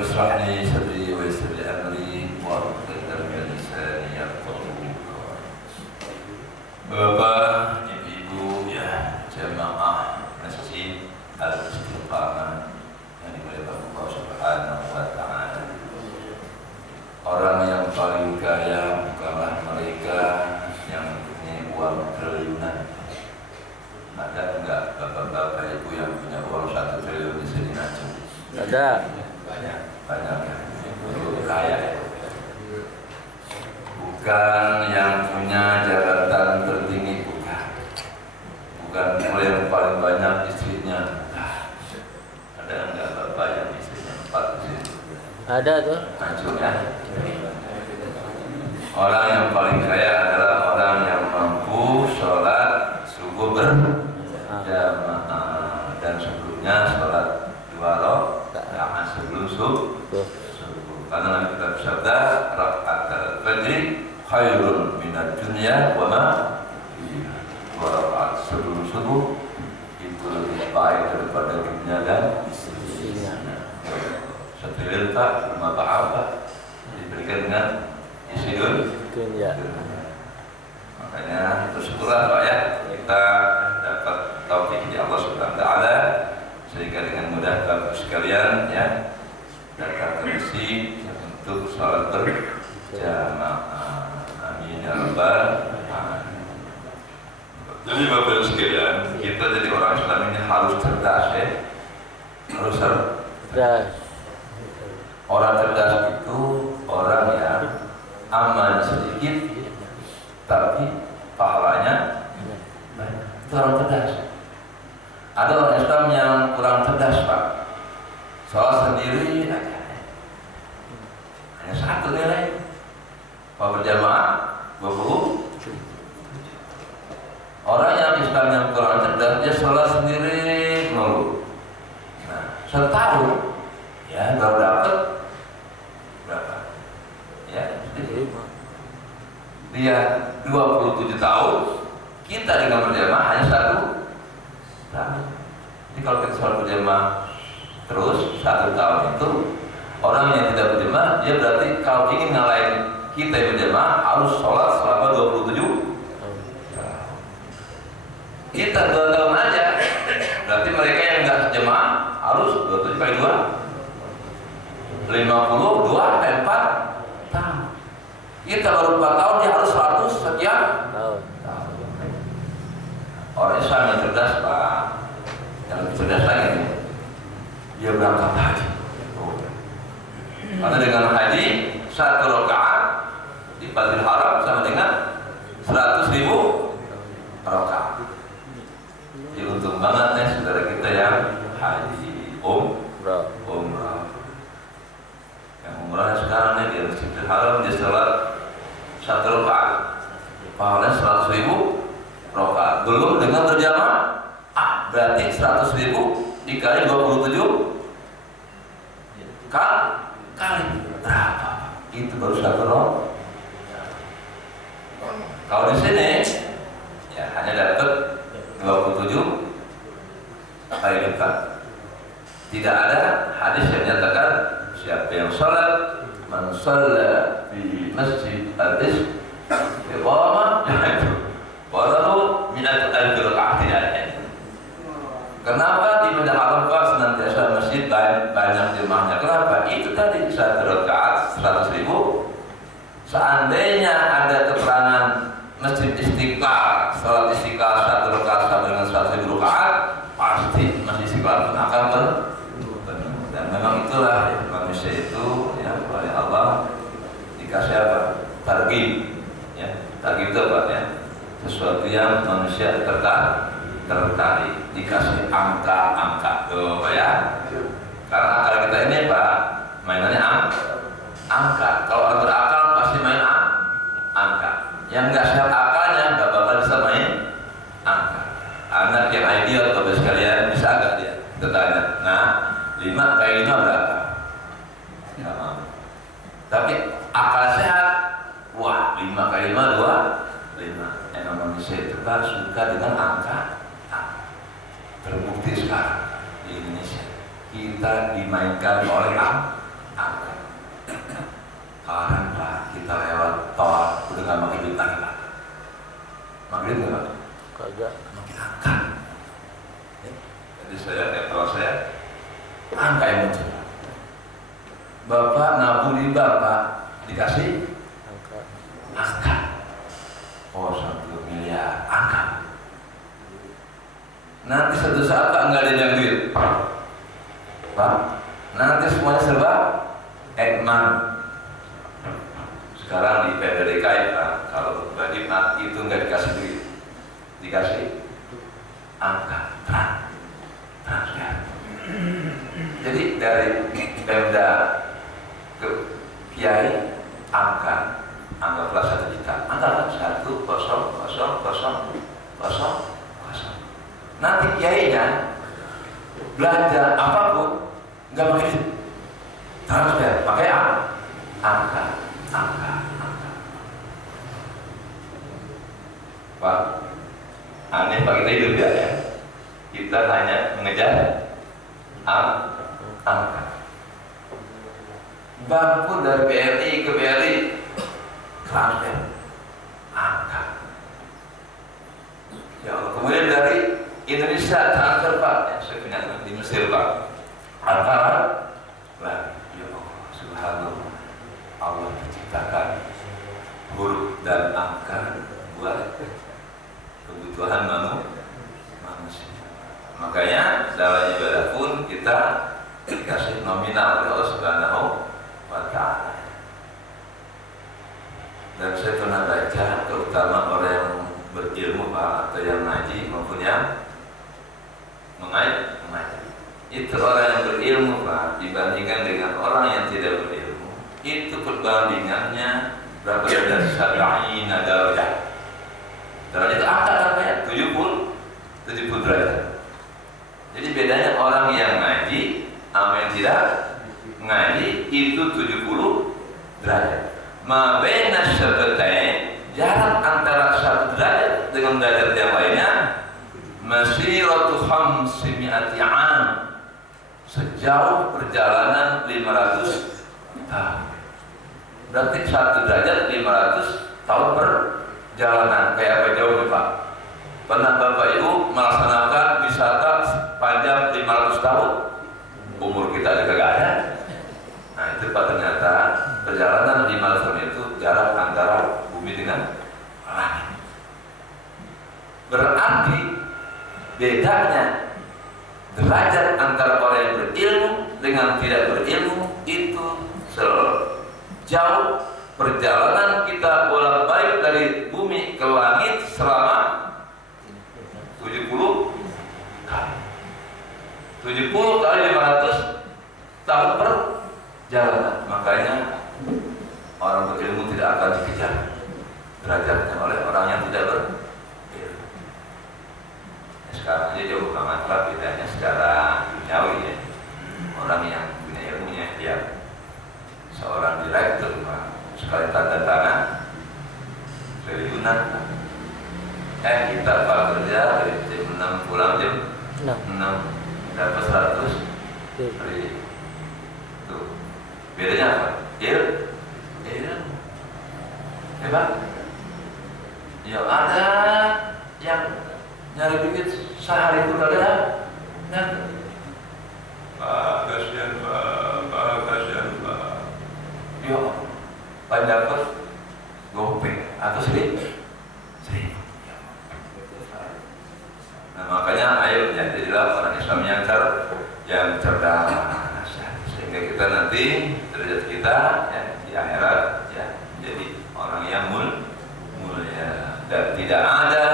اشرح لي صدري ويسر لي أمري واحلل من lisani yafqahu qawli. Bapak, Ibu, ya jamaah Masjid Al-Istiqamah yang dimuliakan Allah Subhanahu wa Ta'ala. Orang yang paling kaya bukanlah mereka yang punya uang triliunan. Ada enggak bapak-bapak ibu yang punya uang 1 triliun di sini aja? Ada. Banyak ya. Itu kaya ya. Bukan yang punya jabatan tertinggi, bukan pula yang paling banyak istrinya. Ada enggak bapak yang istrinya 4 di sini? Ada tuh. Hancur ya. Orang yang paling kaya adalah orang yang mampu sholat subuh berjamaah dan sebelumnya sholat 2 rakaat sebelum subuh. Karena Nabi kita bersabda, rakaatul fajri khairun minad dunya wa ma fiha. 2 rakaat sebelum subuh itu lebih baik daripada dunia dan isinya. Setriliun tak apa diberikan dengan isi dunia. Makanya bersyukurlah Pak ya, kita dapat taufik dari Allah Subhanahu wa Ta'ala sehingga dengan mudah Bapak sekalian ya datang ke masjid untuk sholat berjamaah. Amin ya rabbal alamin. Jadi Bapak sekalian, kita jadi orang Islam ini harus cerdas ya, harus cerdas. Orang cerdas itu orang yang aman sedikit tapi pahalanya banyak. Itu orang cerdas. Ada orang Islam yang kurang cerdas Pak, sholat sendiri aja hanya 1 nilai, kalau berjamaah 20. Orang yang Islam yang kurang cerdas dia sholat sendiri mulu. Nah, setahun ya baru dapat berapa? Ya, dia 27 tahun, kita dengan berjamaah hanya 1 tahun. Jadi kalau kita sholat berjamaah terus 1 tahun itu, orang yang tidak berjamaah dia berarti kalau ingin ngalahin kita yang berjamaah harus sholat selama 27 tahun. Kita 2 tahun aja, berarti mereka yang nggak berjamaah harus 27 kali 2 52 4 tahun. Kita baru 4 tahun, dia harus 100 sekian tahun. Orang Islam yang cerdas Pak, yang lebih cerdas lagi, dia berangkat haji. Karena dengan haji 1 rakaat di Masjidil Haram sama dengan 100.000 rakaat. Jadi untung banget nih saudara kita yang haji umrah. Yang umrah sekarang nih di Masjidil Haram dia sholat 1 rakaat, pahalanya 100.000 rakaat. Belum dengan berjamaah, berarti 100.000 dikali 27 kali berapa? Itu baru 1 rakaat. Kalau di sini ya hanya dapat 27 kali lipat. Tidak ada hadis yang menyatakan siapa yang sholat man shalla fi masjid al-istiqamah yaitu walahu minat al-qira'ah. Kenapa di Masjidil Haram Pak senantiasa masjid banyak jemaahnya? Kenapa? Itu tadi 1 rakaat 100.000. Seandainya ada keterangan Masjid Istiqlal, sholat Istiqlal 1 rakaat sama dengan 100.000 rakaat, pasti Masjid Istiqlal akan penuh. Dan memang itulah ya, manusia itu ya oleh Allah dikasih apa? Targhib. Ya, targhib itu apa ya? Sesuatu yang manusia tertarik, dikasih angka tuh Pak ya. Karena akal kita ini Pak mainannya angka. Kalau orang berakal pasti main angka. Yang nggak sehat akalnya nggak bakal bisa main angka. Anak yang ideal Bapak sekalian bisa nggak dia? Bertanya. Nah, 5 kali 5 berapa? Nggak mau. Tapi akal sehat, wah 5 kali 5 5. Emang manusia itu Pak suka dengan angka. Terbukti sekarang di Indonesia kita dimainkan oleh Sekarang Pak, kita lewat tol udah nggak pakai duit lagi Pak. Maghrib nggak Pak? Kagak. Makin angkat. Jadi kalau saya angka yang muncul. Bapak nabung di Bapak dikasih angka. Oh 1 miliar angka. Nanti suatu saat Pak nggak ada yang duit. Pak, nanti semuanya serba ekman. Sekarang di PDDKI Pak, kalau bagi Pak itu nggak dikasih duit, dikasih angka transfer. Jadi dari Pemda ke Kiai anggaplah 1 juta, angka 1000000. Nanti kiainya belanja apapun nggak pakai transfer, pakai angka. Pak, aneh Pak kita hidup ya. Kita hanya mengejar angka. Bank pun dari BRI ke BRI transfer angka. Ya Allah, kemudian dari Indonesia transfer Pak, ya, saya punya di Mesir Pak. Antara lah, ya Allah, subhanallah, Allah menciptakan huruf dan angka buat kebutuhan manusia. Makanya dalam ibadah pun kita dikasih nominal oleh Allah Subhanahu wa Ta'ala. Dan saya pernah baca, terutama orang yang berilmu Pak, atau yang ngaji maupun yang mengaji. Itu orang yang berilmu Pak dibandingkan dengan orang yang tidak berilmu, itu perbandingannya berapa dari 70 derajat. Derajat angka namanya 70 derajat. Jadi bedanya orang yang ngaji sama yang tidak ngaji itu 70 derajat. Ma baina syabbatain, jarak antara 1 derajat dengan derajat yang lainnya masiratu 500 'am, sejauh perjalanan 500 tahun. Berarti 1 derajat 500 tahun perjalanan. Kayak apa jauhnya Pak? Pernah Bapak Ibu melaksanakan wisata panjang 500 tahun? Umur kita juga gak ada. Nah itu Pak, ternyata perjalanan 500 tahun itu jarak antara bumi dengan langit. Berarti bedanya derajat antara orang yang berilmu dengan tidak berilmu itu sejauh perjalanan kita bolak-balik dari bumi ke langit selama 70 kali. 70 kali 500 tahun perjalanan. Makanya orang berilmu tidak akan dikejar derajatnya oleh orang yang tidak berilmu. Sekarang aja jauh banget lah bedanya secara duniawi ya. Orang yang punya ilmunya lihat seorang direktur sekali tanda tangan triliunan. Kita Pak kerja dari jam 6 pulang jam 6 dapat 100 ribu. Tuh bedanya apa? Ilmu. Pak, ya ada yang nyari duit sehari pun ada. Pak, kasihan Pak. Yo, Pak dapat gopeng atau seribu. Nah makanya ayo jadilah orang Islam yang cerdas, sehingga kita nanti derajat kita ya, di akhirat ya jadi orang yang mulia. Dan tidak ada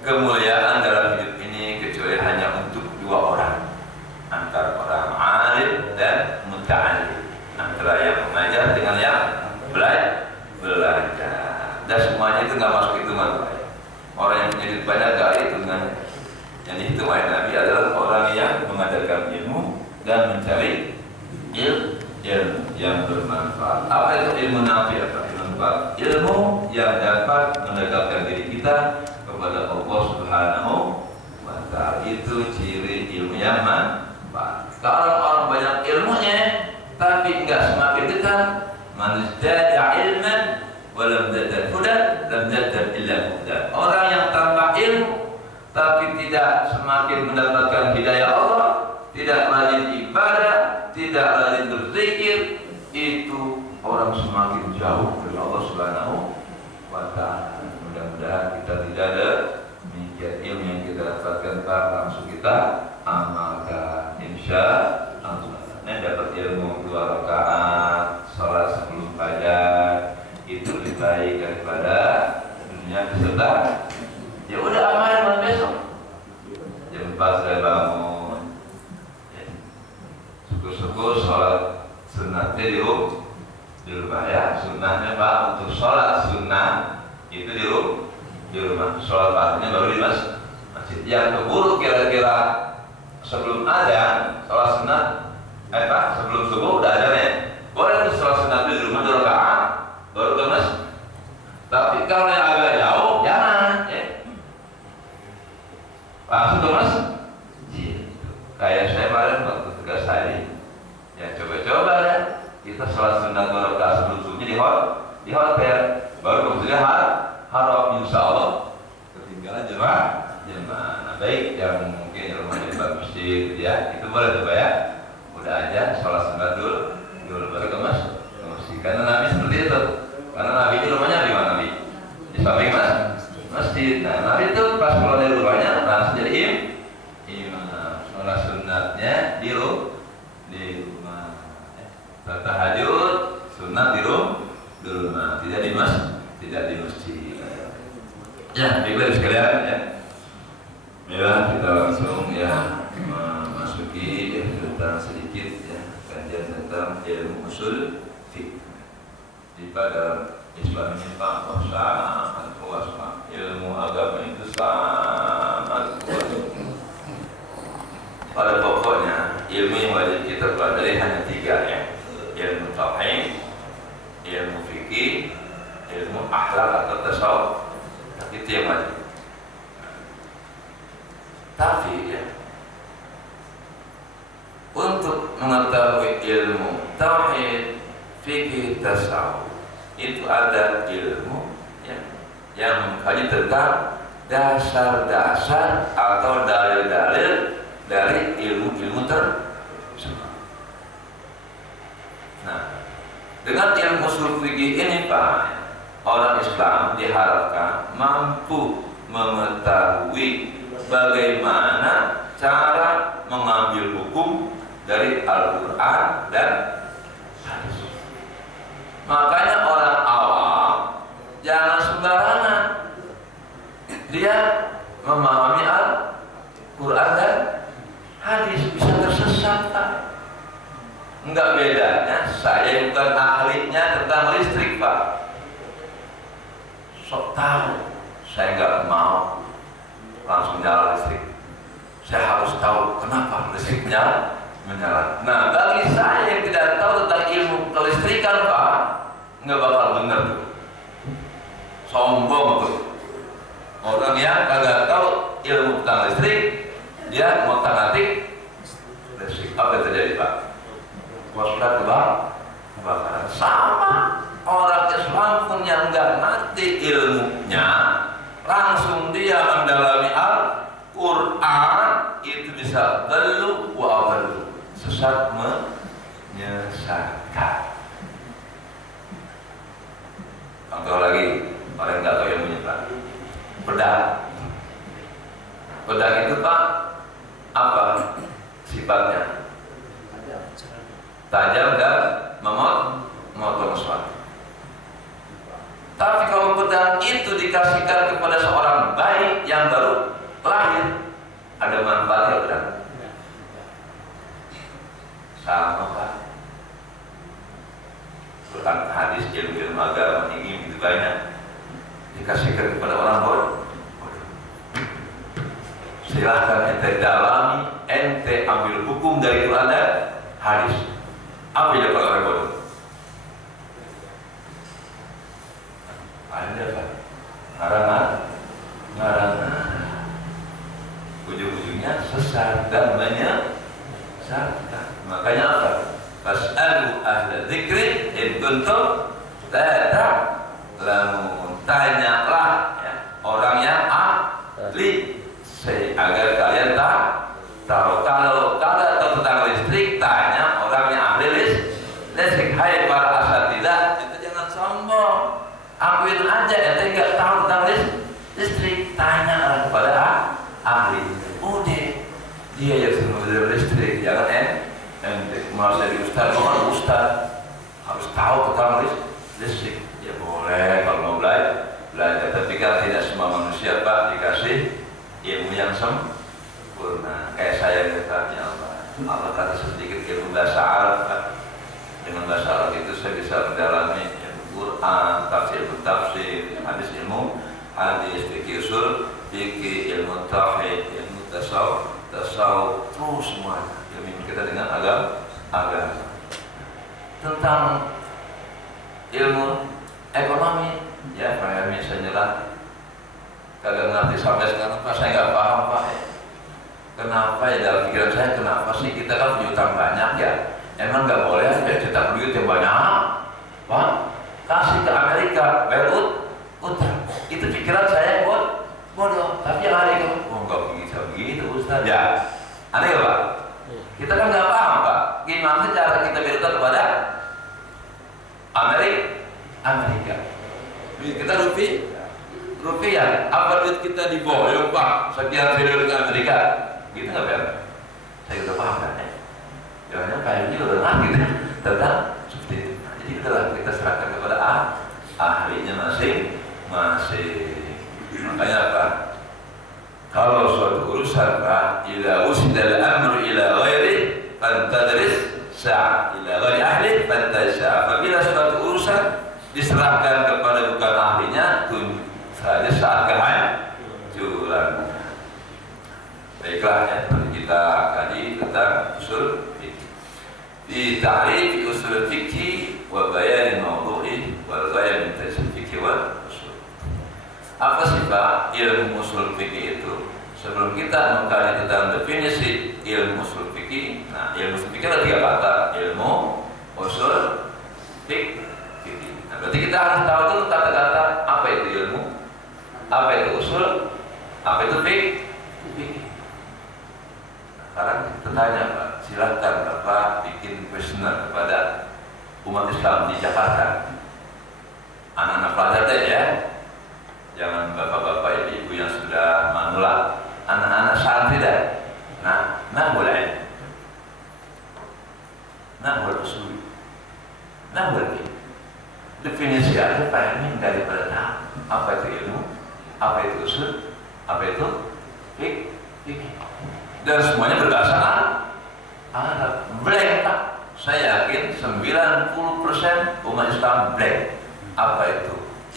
kemuliaan dalam hidup ini kecuali hanya untuk 2 orang, antara orang alim dan muta'alim, antara yang mengajar dengan yang belajar. Dan semuanya itu nggak masuk hitungan Pak. Orang yang punya duit banyak gak hitungannya. Yang dihitung oleh Nabi adalah orang yang mengajarkan ilmu dan mencari ilmu yang bermanfaat. Apa itu ilmu nafi? Ilmu yang dapat mendekatkan diri kita kepada Allah Subhanahu wa Ta'ala. Itu ciri ilmu yang manfaat. Kalau orang banyak ilmunya tapi enggak semakin dekat, Man izdada ilman wa lam yazdad hudan lam yazdad illa hudan. Orang yang tanpa ilmu tapi tidak semakin mendapatkan hidayah Allah, tidak rajin ibadah, tidak rajin berzikir, itu orang semakin jauh dari Allah Subhanahu wa Ta'ala. Mudah-mudahan kita tidak ada demikian ilmu yang kita dapatkan, Pak, langsung kita amalkan, insya Allah. Nah, dapat ilmu 2 rakaat salat sebelum fajar itu lebih baik daripada dunia beserta. Ya udah amalin malam besok. Jam 4 saya bangun. Syukur-syukur sholat sunnahnya di rumah ya. Sunnahnya Pak, untuk sholat sunnah itu di rumah. Sholat fardunya baru di masjid. Yang keburu kira-kira sebelum azan sholat sunnah, sebelum subuh udah azan ya. Boleh tuh sholat sunnah di rumah 2 rakaat baru ke masjid. Tapi kalau yang agak jauh jangan ya. Langsung ke masjid. Kayak saya kemarin waktu tugas hari, ya coba-coba ya. Kita sholat sunnah 2 rakaat sebelum subuhnya di hotel, baru ke masjidnya haram, insya Allah ketinggalan jemaah. Nah, baik yang mungkin rumahnya di masjid ya, itu boleh coba ya. Udah aja sholat sunnah dulu baru ke masjid. Karena Nabi seperti itu. Karena Nabi itu rumahnya di mana Nabi? Di samping masjid. Nah, Nabi itu pas keluar dari rumahnya langsung jadi imam. Sholat sunnatnya di rumah. Tahajud sunat di rumah, tidak di masjid. Ya, baiklah sekalian ya. Ya, kita langsung ya memasuki tentang sedikit ya kajian tentang ilmu usul fiqh. Di pada Islam ini sangat luas, Pak. Ilmu agama itu sangat luas. Pada pokoknya ilmu yang wajib kita pelajari hanya 3 ya. Ilmu tauhid, ilmu fikih, ilmu akhlak atau tasawuf. Itu yang wajib. Tapi ya, untuk mengetahui ilmu tauhid, fikih, tasawuf, itu ada ilmu ya, yang mengkaji tentang dasar-dasar atau dalil-dalil dari ilmu-ilmu tersebut. Nah, dengan ilmu usul fikih ini Pak, orang Islam diharapkan mampu mengetahui bagaimana cara mengambil hukum dari Al-Quran dan hadis. Makanya orang awam jangan sembarangan dia memahami Al-Quran dan hadis, bisa tersesat Pak. Enggak bedanya saya bukan ahlinya tentang listrik Pak, sok tahu saya enggak mau langsung nyala listrik. Saya harus tahu kenapa listriknya menyala. Nah, bagi saya yang tidak tahu tentang ilmu kelistrikan Pak, nggak bakal benar tuh. Sombong tuh. Orang yang kagak tahu ilmu tentang listrik, dia mau atik listrik. Apa yang terjadi Pak? Waspada kebakaran. Sama orang Islam pun yang nggak ngerti ilmunya, langsung dia mendalami Al-Quran, itu bisa delu wa adlu, sesat menyesatkan. Contoh lagi, orang nggak tahu ilmunya Pak, pedang. Pedang itu Pak, apa sifatnya? Tajam dan memotong sesuatu. Tapi kalau pedang itu dikasihkan kepada seorang bayi yang baru lahir, ada manfaatnya pedang? Sama Pak. Quran, hadis, ilmu agama ini begitu banyak dikasihkan kepada orang bodoh. Silahkan ente dalami, ente ambil hukum dari Quran dan hadis. Apa yang dapat orang bodoh? Ada Pak, ngarang-ngarang, ujung-ujungnya sesat dan menyesatkan. Makanya apa? Fas'alu ahla dzikri in kuntum la ta'lamun. Tanyalah ya, orang yang ahli agar kalian tahu. Kalau tahu tentang listrik, tanya orang yang ahli listrik. Hai para asatidzah, itu jangan sombong. Akuin aja ya, nggak tahu tentang listrik, tanya kepada ahli. Udah, dia yang suruh listrik, jangan mau jadi ustaz, harus tahu tentang listrik. Ya boleh kalau mau belajar, tapi kan tidak semua manusia Pak dikasih ilmu yang sempurna. Kayak saya katanya Allah kata sedikit ilmu bahasa Arab Pak. Dengan bahasa Arab itu saya bisa mendalami Quran, tafsir, hadis, ilmu hadis, fikih usul, fikih, ilmu tauhid, ilmu tasawuf, terus semua ilmu kita dengan agama. Tentang ilmu ekonomi, ya Pak Hermi saya nyerah, kagak ngerti sampai sekarang Pak, saya nggak paham Pak. Kenapa ya dalam pikiran saya, kenapa sih kita kan punya utang banyak ya? Emang nggak boleh ya cetak duit yang banyak, Pak? Kasih ke Amerika, bayar utang. Itu pikiran saya bodoh. Tapi yang hari itu, nggak begitu Ustaz. Ya, aneh ya Pak. Kita kan nggak paham Pak. Gimana cara kita bayar utang kepada Amerika? Duit kita rupiah. Apa duit kita diboyong Pak? Sekian triliun ke Amerika. Gitu nggak bayar? Saya udah paham kan ya. Jangan kayaknya udah ngerti tentang seperti itu. Jadi kita serahkan kepada ahlinya masing. Makanya apa? Kalau suatu urusan Pak, ila usidal amru ila ghairi fantadris sa'a, ila ghairi ahli fantadris sa'a. Apabila suatu urusan diserahkan kepada bukan ahlinya, tunggu saja saat kehancuran. Baiklah ya, kita kaji tentang usul di ta'rif usul fikih wa bayan mawdu'i wal bayan min tafsir fikih wal usul. Apa sih Pak ilmu usul fikih itu? Sebelum kita mengkaji tentang definisi ilmu usul fikih, nah ilmu usul fikih ada 3 kata, ilmu usul fikih. Nah, berarti kita harus tahu dulu kata-kata apa itu ilmu, apa itu usul, apa itu fikih. Sekarang kita tanya Pak, silahkan Bapak bikin kuesioner kepada umat Islam di Jakarta. Anak-anak pelajar ya, jangan bapak-bapak ibu yang sudah manula, anak-anak santri deh. Nah boleh, boleh usul, boleh. Definisi aja Pak ini daripada tahu apa itu ilmu, apa itu usul, apa itu fikih. Dan semuanya berdasarkan blank Pak. Saya yakin 90% umat Islam blank. Apa itu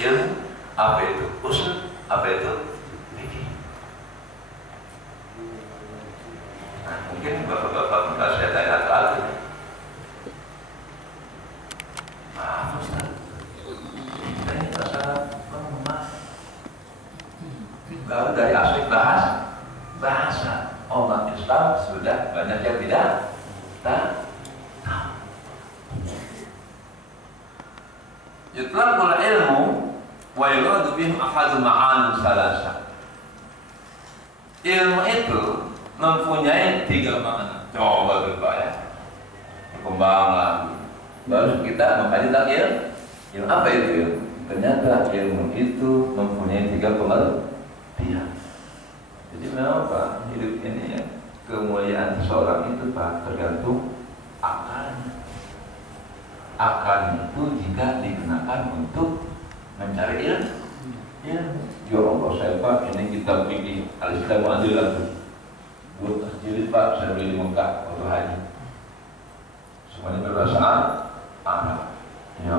ilmu, apa itu usul, apa itu fikih. Nah, mungkin bapak-bapak enggak saya tanya lagi. Maaf Ustaz, ini masalah baru dari aspek bahasa. Umat Islam sudah banyak yang tidak tahu. Yutlaqul ilmu wa yuradu bihi ahadu ma'ani salasa. Ilmu itu mempunyai 3 makna. Coba Bapak ya, berkembang lagi. Baru kita mengkaji tentang ilmu. Apa itu ilmu? Ternyata ilmu itu mempunyai 3 pengertian. Jadi memang Pak, hidup ini ya, kemuliaan seseorang itu Pak tergantung akalnya. Akalnya itu jika digunakan untuk mencari ilmu. Ya Allah saya Pak, ini kitab fikih Al-Islam Mu'adilah 12 jilid Pak, saya beli di Mekah waktu haji. Semuanya berbahasa Arab. Ya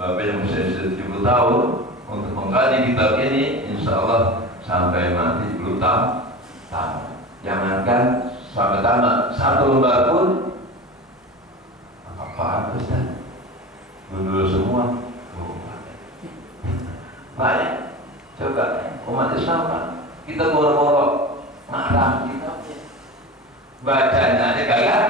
Bapak yang usia 70 tahun untuk mengkaji kitab ini, insya Allah sampai mati belum tamat. Jangankan sampai tamat, 1 lembar pun apa Ustaz? Dulu semua. Baik, coba umat Islam Pak, kita boro-boro marah kita bacanya aja kagak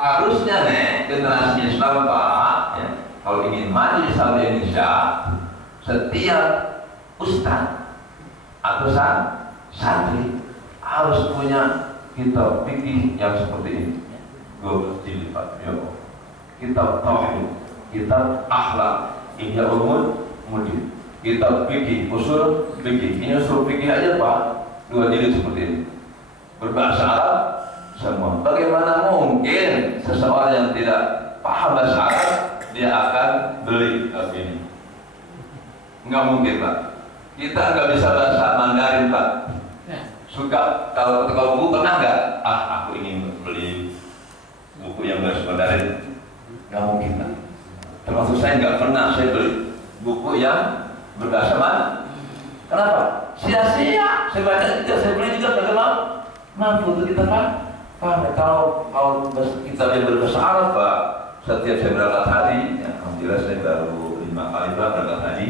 harusnya nih generasi Islam Pak, ya, kalau ingin maju di Saudi Indonesia, setiap ustaz atau santri harus punya kitab fikih yang seperti ini. 12 jilid Pak, ya. Kitab tauhid, kitab akhlak, ihya ulumuddin, kitab fikih, usul fikih. Ini usul fikih aja Pak, 2 jilid seperti ini. Berbahasa Arab semua. Bagaimana mungkin seseorang yang tidak paham bahasa Arab dia akan beli ini? Nggak mungkin Pak. Kita nggak bisa bahasa Mandarin Pak. Suka kalau buku pernah nggak? Aku ingin beli buku yang bahasa Mandarin. Nggak mungkin Pak. Termasuk saya nggak pernah saya beli buku yang berbahasa Mandarin. Kenapa? Sia-sia. Saya baca juga, saya beli juga nggak kenal. Mampu untuk kita Pak. Kalau kita yang berbahasa Arab Pak, setiap saya berangkat haji, ya, alhamdulillah saya baru 5 kali Pak berangkat haji.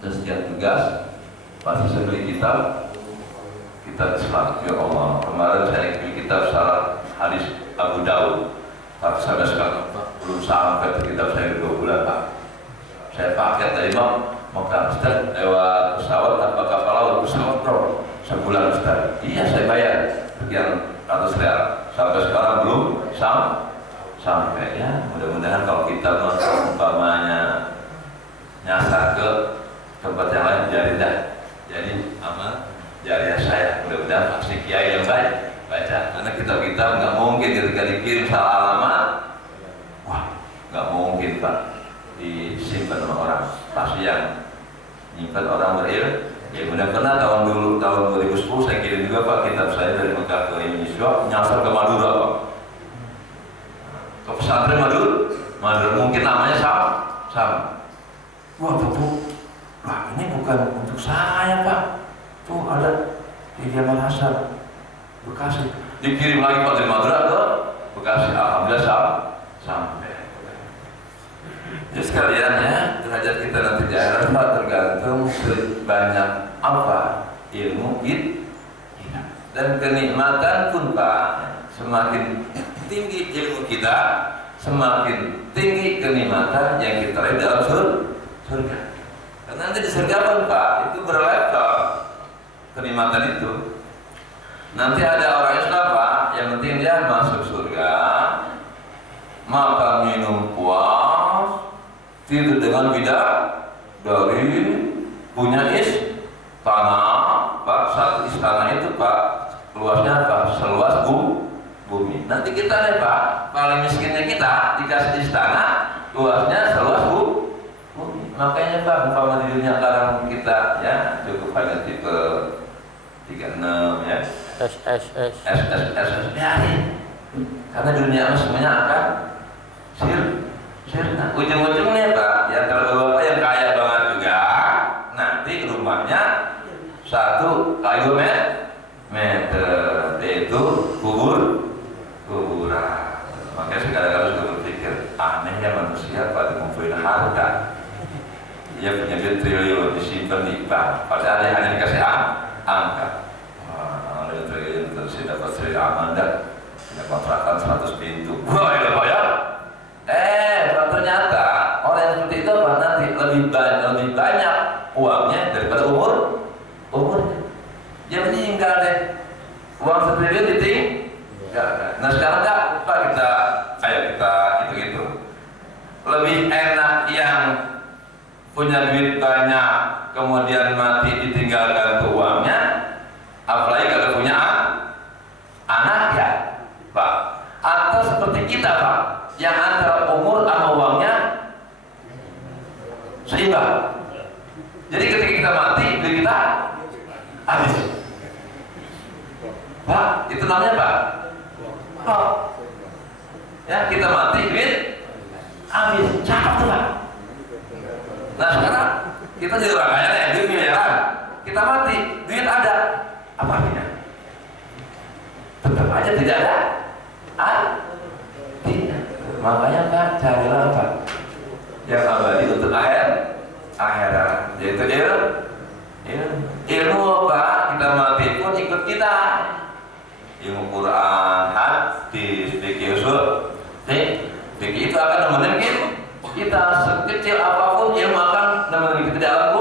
Dan setiap tugas pasti saya beli kitab Islam. Ya Allah, kemarin saya beli kitab Syarah Hadis Abu Daud. Tapi sampai sekarang belum sampai ke kitab saya 2 bulan Pak. Saya pakai tadi mau ke Ustaz lewat pesawat atau kapal laut, pesawat bro, sebulan Ustaz. Iya saya bayar sekian ratus rial. Sampai sekarang belum sampai ya. Mudah-mudahan kalau kita umpamanya nyasar ke tempat yang lain jadi jariah saya. Mudah-mudahan pasti kiai yang baik baca. Karena kitab-kitab nggak mungkin ketika dikirim salah alamat, wah nggak mungkin Pak disimpan sama orang. Pasti yang nyimpan orang berilmu. Ya benar-benar tahun 2010 saya kirim juga Pak kitab saya dari Mekah ke Indonesia, nyasar ke Madura Pak. Ke pesantren Madura mungkin namanya sama. Wah tuh, lah ini bukan untuk saya Pak. Tuh ada di Jalan Hasan, Bekasi. Dikirim lagi Pak dari Madura ke Bekasi. Alhamdulillah sampai. Jadi sekalian ya, derajat kita nanti di akhirat Pak tergantung sebanyak apa ilmu kita. Dan kenikmatan pun Pak, semakin tinggi ilmu kita, semakin tinggi kenikmatan yang kita raih dalam surga. Karena nanti di surga pun Pak, itu berlevel kenikmatan itu. Nanti ada orang Islam Pak, yang penting dia masuk surga, makan minum puas, tidur dengan bidadari, punya tanah Pak. Satu istana itu Pak luasnya Pak seluas bumi. Nanti kita nih Pak, paling miskinnya kita dikasih istana luasnya seluas bumi. Makanya Pak, umpama di dunia sekarang kita ya cukup hanya tipe 36 ya. S biarin. Karena dunia semuanya akan sirna. Ujung-ujungnya Pak, ya kalau Bapak yang kaya banget juga, nanti rumahnya 1 kali 2 meter, yaitu kuburan. Makanya kadang-kadang suka berpikir, anehnya manusia pada ngumpulin harta. Dia punya duit triliun disimpan di bank, padahal dia hanya dikasih angka. Wah, ada triliun terus dia dapat triliun Amanda, punya kontrakan 100 pintu. Wah, ya Pak ya. Ternyata orang yang seperti itu Pak nanti lebih banyak uangnya daripada umurnya. Dia meninggal deh. Uang setriliun ditinggal. Nah sekarang Pak kita hitung-hitung. Lebih enak yang punya duit banyak kemudian mati ditinggalkan ke uangnya, apalagi kalau punya anak ya Pak. Atau seperti kita Pak, yang antara umur sama uangnya seimbang. Jadi ketika kita mati, duit kita habis. Pak, itu namanya Pak. Oh. Ya, kita mati, duit habis. Cakep tuh Pak. Nah sekarang kita jadi orang kaya nih, duit miliaran. Kita mati, duit ada. Apa artinya? Tetap aja tidak ada. Tidak. Makanya Pak, carilah Pak yang abadi untuk akhirat, yaitu ilmu Pak. Kita mati pun ikut kita. Ilmu Quran, hadis, fikih usul Fikih itu akan nemenin kita sekecil apapun ilmu akan nemenin kita dalam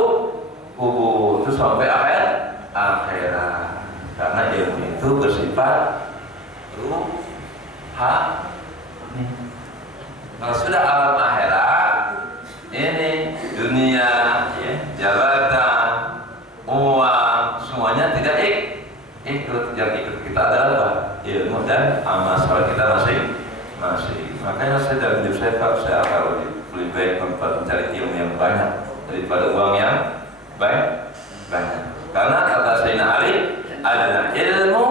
kubur itu sampai akhirat. Karena ilmu itu bersifat ruhani. Kalau sudah alam akhirat, ini dunia, ya, jabatan, uang, semuanya tidak ikut. Yang ikut kita adalah apa? Ilmu dan amal saleh kita masing-masing. Makanya saya dalam hidup saya akan lebih baik mencari ilmu yang banyak daripada uang yang banyak. Karena kata Sayyidina Ali, adalah ilmu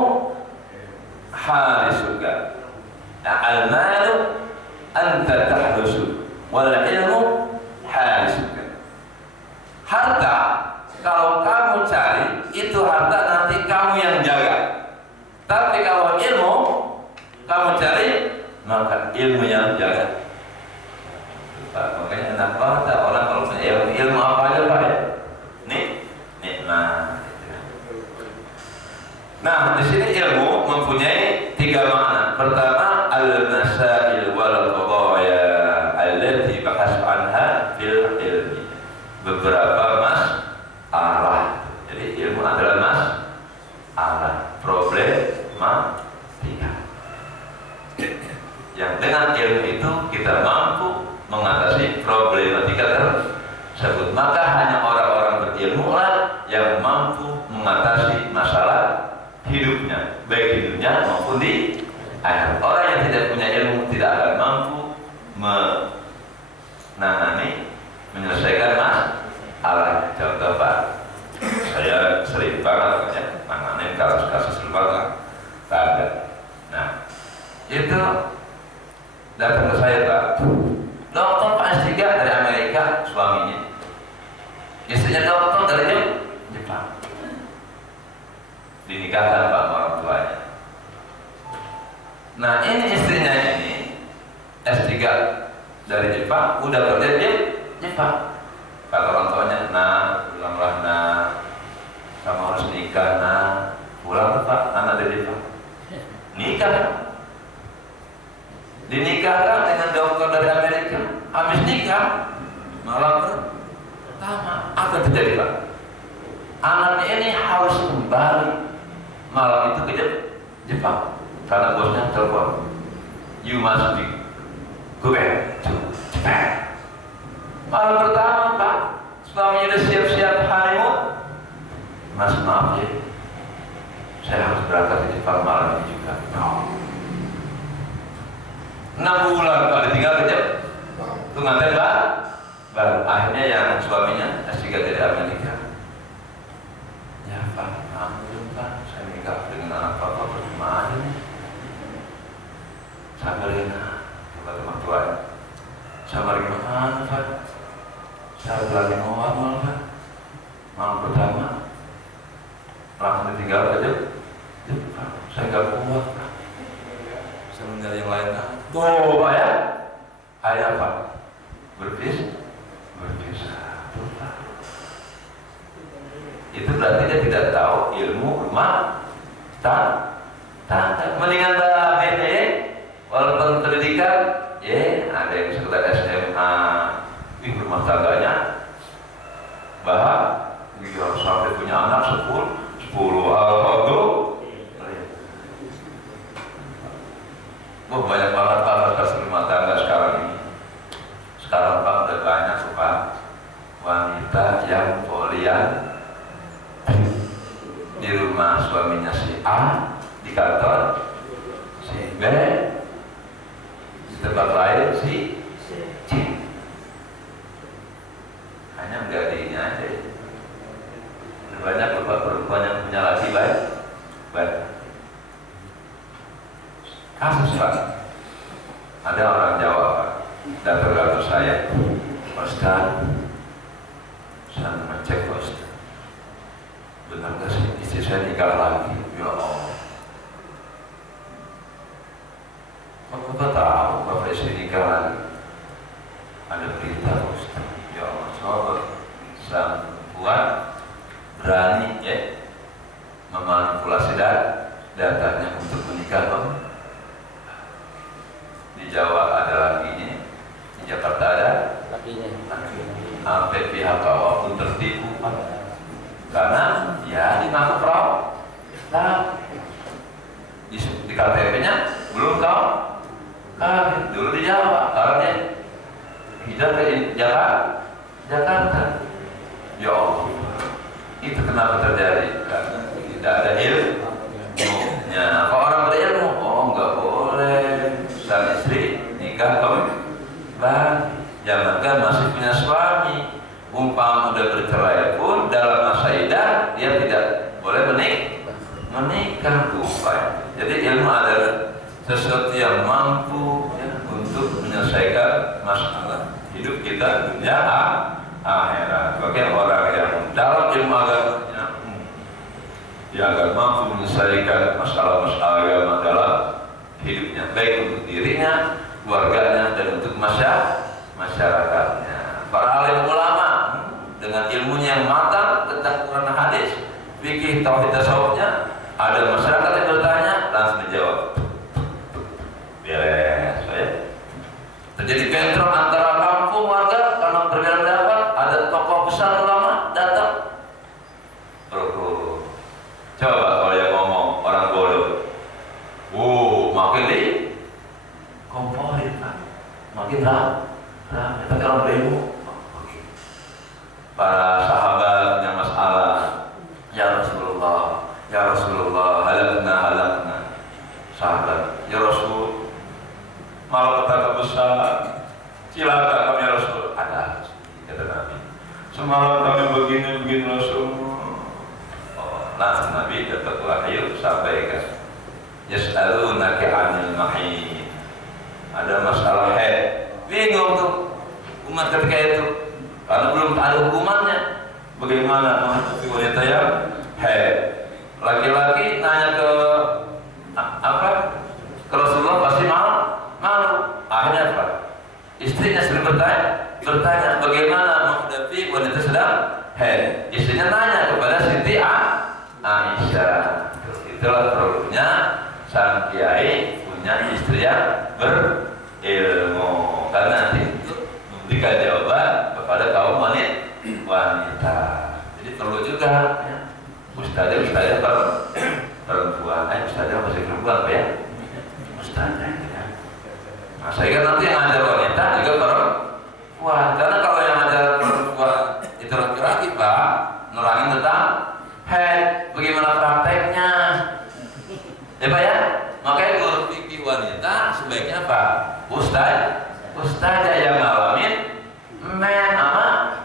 harisuka, al-malu anta tahrusu, wal ilmu harisuka. Harta kalau kamu cari itu harta nanti kamu yang jaga. Tapi kalau ilmu kamu cari maka ilmu yang jaga. Makanya enak banget orang kalau punya ilmu apa aja Pak ya. Nikmat. Nah, di sini ilmu mempunyai 3 makna. Pertama, al-masail wal qadaya allati bahas anha fil ilmi. Beberapa masalah. Jadi ilmu adalah masalah, problematika. Yang dengan ilmu itu kita mampu mengatasi problematika tersebut. Maka hanya orang-orang berilmu lah yang mampu mengatasi masalah hidupnya, baik di dunia maupun di akhirat. Orang yang tidak punya ilmu tidak akan mampu menangani, menyelesaikan masalah. Contoh Pak, saya sering banget ya menangani kasus-kasus rumah tangga. Nah, itu datang ke saya Pak, dokter Pak S3 dari Amerika, suaminya, istrinya dokter dari Jepang. Dinikahkan Pak orang tuanya. Nah ini istrinya ini S3 dari Jepang, udah kerja di Jepang. Kata orang tuanya, nah pulanglah nah, kamu harus nikah nah. Pulang Pak, anak dari Jepang. Nikah. Dinikahkan dengan dokter dari Amerika. Habis nikah, malam pertama apa yang terjadi Pak? Anaknya ini harus kembali malam itu ke Jepang karena bosnya telepon, you must go back to Japan. Malam pertama Pak, suaminya udah siap-siap honeymoon. Mas maaf ya, saya harus berangkat ke Jepang malam ini juga. No. 6 bulan Pak ditinggal ke Jepang, itu nganten Pak. Baru akhirnya yang suaminya S3 dari Amerika. Ya Pak, ampun Pak, saya nikah dengan anak Bapak bagaimana nih? Sabar ya nak, kata teman tuanya. Sabar gimana Pak? Saya lagi mau amal Pak. Malam pertama langsung ditinggal aja. Pak, saya nggak kuat Pak. Saya mencari yang lain Pak. Tuh Pak ya, ayah Pak berpisah. Tuh Pak. Itu berarti dia tidak tahu ilmu rumah tangga. Mendingan BD walaupun pendidikan, ya ada yang sekitar SMA, di rumah tangganya dia harus sampai punya anak 10 banyak banget Pak rumah tangga sekarang ini. Sekarang Pak udah banyak Pak wanita yang polian di rumah suaminya si A, di kantor si B, di tempat lain si C. Hanya menjadi ini aja. Banyak perempuan yang punya laki baik. Kasus Pak, ada orang Jawa Pak datang ke saya, Ustaz, saya ngecek Ustaz, benar nggak sih istri saya nikah lagi? Ya Allah. Bapak tahu Bapak istri nikah lagi? Ada berita Ustaz. Ya Allah, coba sang perempuan berani ya memanipulasi datanya untuk menikah Di Jawa ada lagi Jakarta ada lakinya. sampai pihak kawah pun tertipu Pak. Karena ya di ngaku perahu di KTP-nya belum kau dulu di Jawa karena dia hijrah ke Jakarta. Ya Allah, itu kenapa terjadi? Karena tidak ada ilmunya. Kalau orang berilmu, oh nggak boleh sang istri nikah kawin lagi. Jangankan masih punya suami, umpama udah bercerai pun dalam masa idah dia tidak boleh menikah tuh Pak. Jadi ilmu adalah sesuatu yang mampu ya, untuk menyelesaikan masalah hidup kita dunia akhirat. Bagi orang yang dalam ilmu agamanya dia akan mampu menyelesaikan masalah-masalah agama dalam hidupnya, baik untuk dirinya, keluarganya, dan untuk masyarakatnya. Para alim ulama dengan ilmunya yang matang tentang Quran hadis, fikih, tauhid, tasawufnya, ada masyarakat yang bertanya langsung menjawab. Beres, ya. Terjadi bentrok antara kampung warga karena berbeda pendapat. Ada tokoh besar ulama datang. Coba kalau yang ngomong orang bodoh, makin di komporin Pak, makin ramai. Tapi orang berilmu, para sahabat yang masalah, ya Rasulullah, halakna, sahabat, ya Rasul, malah petaka besar, cilaka kami ya Rasul, ada, kata Nabi. Semalam kami begini Rasul. Langsung Nabi dapat wahyu sampaikan. Yas'alunaka 'anil mahid. Ada masalah haid. Bingung tuh umat ketika itu karena belum ada hukumannya. Bagaimana menghadapi wanita yang haid? Laki-laki nanya ke ke Rasulullah pasti malu. Akhirnya apa? Istrinya sering bertanya bagaimana menghadapi wanita sedang haid. Istrinya nanya kepada Siti Aisyah. Itulah problemnya sang kiai punya istri yang berilmu, karena nanti memberikan jawaban kepada kaum wanita. Jadi perlu juga ya, ustadzah perempuan, ustadzah masih perempuan Pak ya, ustadzah ya. Nah, saya kan nanti yang ngajar wanita juga perempuan, karena kalau yang ngajar perempuan itu laki-laki Pak, nerangin tentang haid, bagaimana prakteknya, ya Pak ya. Makanya guru fikih wanita sebaiknya Pak, ustazah yang ngalamin sama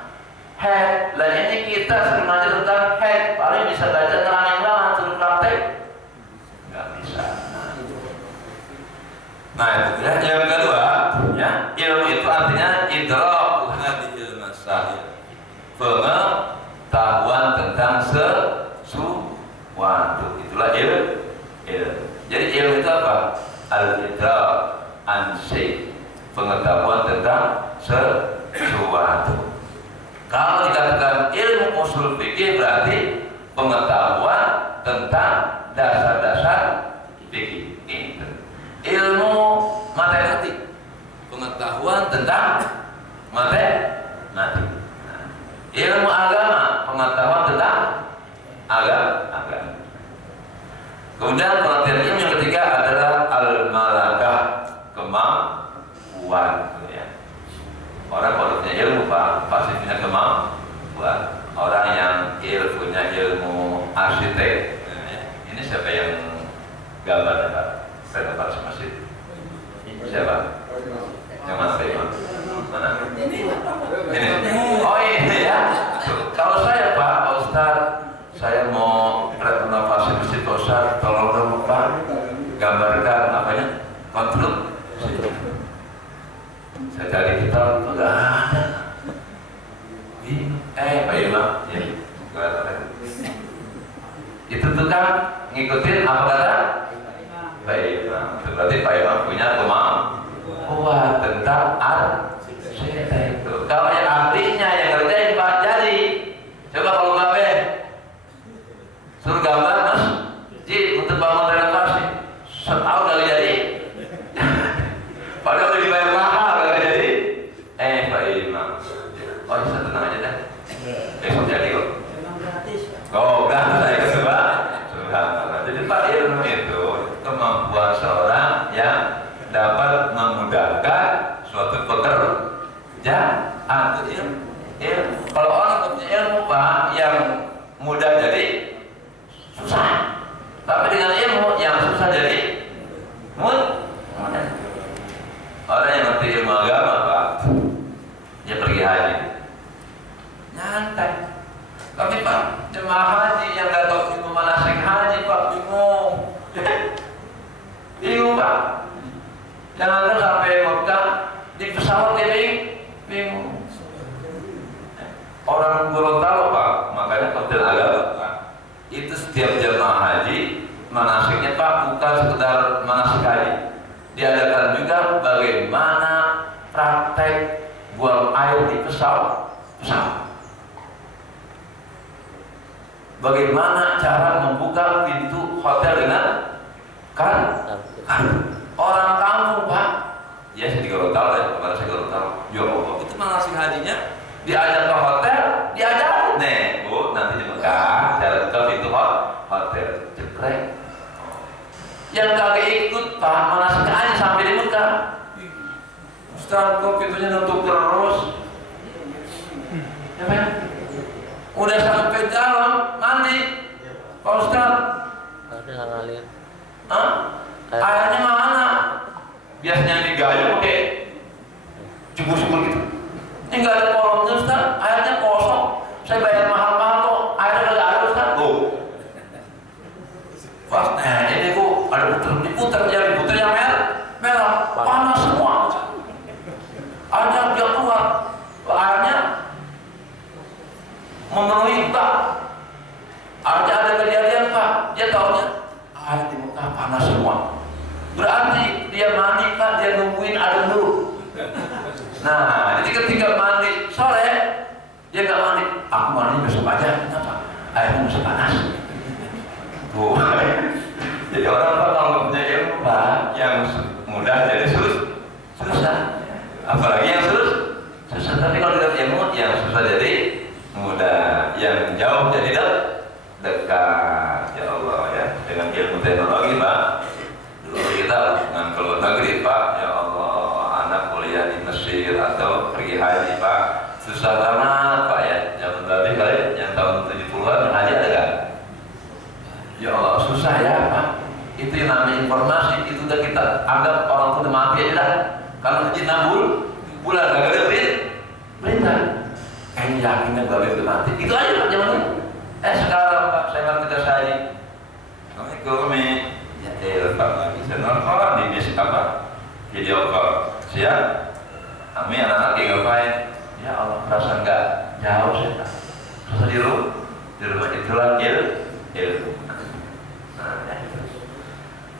haid. Lah ini kita sering belajar tentang haid, paling bisa baca terang-terangan suruh praktek, nggak bisa. Nah itu ya. Yang kedua, ya, ilmu itu artinya idrak hadhil masail, pengetahuan tentang sesuatu. Itulah ilmu. Jadi ilmu itu apa? Al-idrak an syai', pengetahuan tentang sesuatu. Kalau dikatakan ilmu usul fikih berarti pengetahuan tentang dasar-dasar fikih. Ilmu matematik, pengetahuan tentang matematik. Ilmu agama, pengetahuan tentang agama. Kemudian pengertian ilmu yang ketiga adalah al-malakah, kemampuan. Ya. Orang kalau punya ilmu Pak, pasti punya kemampuan. Orang yang punya ilmu arsitek, ini siapa yang gambarnya Pak? Saya dapat masjid. Siapa? Yang mana Pak Imam? Mana? Ini. Oh ini ya. Kalau saya Pak Ustaz, saya mau renovasi masjid Pak Ustaz, tolong dong Pak gambarkan apanya? Konstruk. Saya cari kitab, enggak ada. Pak Imam, ya, itu tuh kan ngikutin apa kata Pak Imam. Berarti Pak Imam punya kemampuan tentang arsitek itu. Kalau yang ahlinya yang ngerjain Pak jadi. Coba kalau Bapak suruh gambar masjid untuk bangun renovasi, setahun kali jadi. Padahal udah dibayar mahal kali jadi. Oh, udah saya kedua. Subhanallah. Jadi Pak, ilmu itu kemampuan seorang yang dapat memudahkan suatu pekerjaan. Ilmu. Kalau orang punya ilmu Pak yang mudah jadi susah, tapi dengan ilmu yang susah jadi mudah. Orang yang ngerti ilmu agama Pak, dia pergi haji nyantai. Tapi Pak, jemaah haji yang nggak tahu ilmu manasik haji Pak bingung. Bingung Pak. Jangan sampai Mekah di pesawat dia bingung. Orang Gorontalo Pak, makanya hotel agama Pak, itu setiap jemaah haji manasiknya Pak bukan sekedar manasik haji, diadakan juga bagaimana praktek buang air di pesawat. Bagaimana cara membuka pintu hotel dengan kan? Orang kampung Pak, ya saya di Gorontalo ya, kemarin saya Gorontalo, ya Allah, itu manasik hajinya diajak ke hotel, diajak nih Bu, nanti di Mekah jalan ke pintu hotel cekrek. Yang kagak ikut Pak manasik haji sampai di Mekah, Ustaz kok pintunya nutup terus ya Pak? Udah sampai jalan mandi Pak Ustaz ada ngalir. Airnya mana? Biasanya digayung pakai cukur-cukur gitu. Ini nggak ada kolomnya Ustaz, airnya kosong. Saya bayar mahal-mahal kok, airnya nggak ada Ustaz. Tuh. Pas, ini Bu, ada diputer yang merah, panas semua. Airnya dia keluar, airnya memenuhi bak. Ada kejadian Pak, dia tahunya air di Mekah panas semua. Berarti dia mandi Pak, dia nungguin adem dulu. Nah, jadi ketika mandi sore, dia nggak mandi. Aku mandi besok aja, kenapa? Airnya masih panas. Tuh. Jadi orang Pak kalau punya ilmu Pak, yang mudah jadi susah. Apalagi yang susah. Tapi kalau tidak ilmu, yang susah jadi mudah, yang jauh jadi dekat. Ya Allah ya, dengan ilmu teknologi Pak. Dulu kita dengan keluar negeri Pak, ya Allah, anak kuliah di Mesir atau pergi haji Pak, susah banget Pak ya. Zaman tadi kali yang tahun 70-an haji ada nggak? Ya Allah susah ya Pak. Itu yang namanya informasi, itu udah kita anggap orang itu udah mati aja dah. Kalau haji 6 bulan gak ada perintah. Kayaknya yakinnya baru udah mati. Itu aja Pak zaman itu. Sekarang Pak, saya mau tugas haji. Assalamualaikum. Ya Pak, lagi saya nonton di bisnis apa? Video call. Siap? Kami anak-anak yang ngapain? Ya Allah, perasaan nggak jauh sih Pak. Terus di rumah itulah ilmu.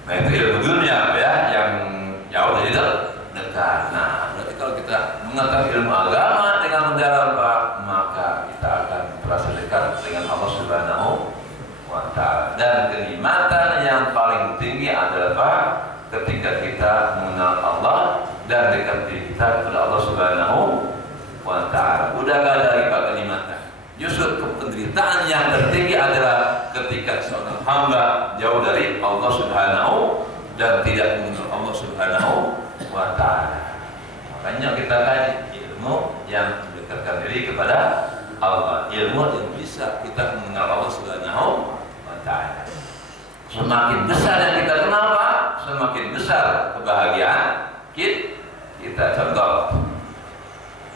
Nah itu ilmu dunia ya, yang jauh dari dekat. Nah, berarti kalau kita mengetahui ilmu agama dengan mendalam Pak, maka kita akan terasa dekat dengan Allah Subhanahu wa Ta'ala. Dan kenikmatan yang paling tinggi adalah Pak, ketika kita mengenal Allah dan dekat diri kita kepada Allah Subhanahu wa Ta'ala. Udah gak ada lagi Pak kenikmatan. Justru penderitaan yang tertinggi adalah ketika seorang hamba jauh dari Allah Subhanahu dan tidak mengenal Allah Subhanahu wa Ta'ala. Makanya kita kaji ilmu yang mendekatkan diri kepada Allah, ilmu yang bisa kita mengenal Allah Subhanahu wa Ta'ala. Semakin besar yang kita kenal Pak, semakin besar kebahagiaan kita. Contoh,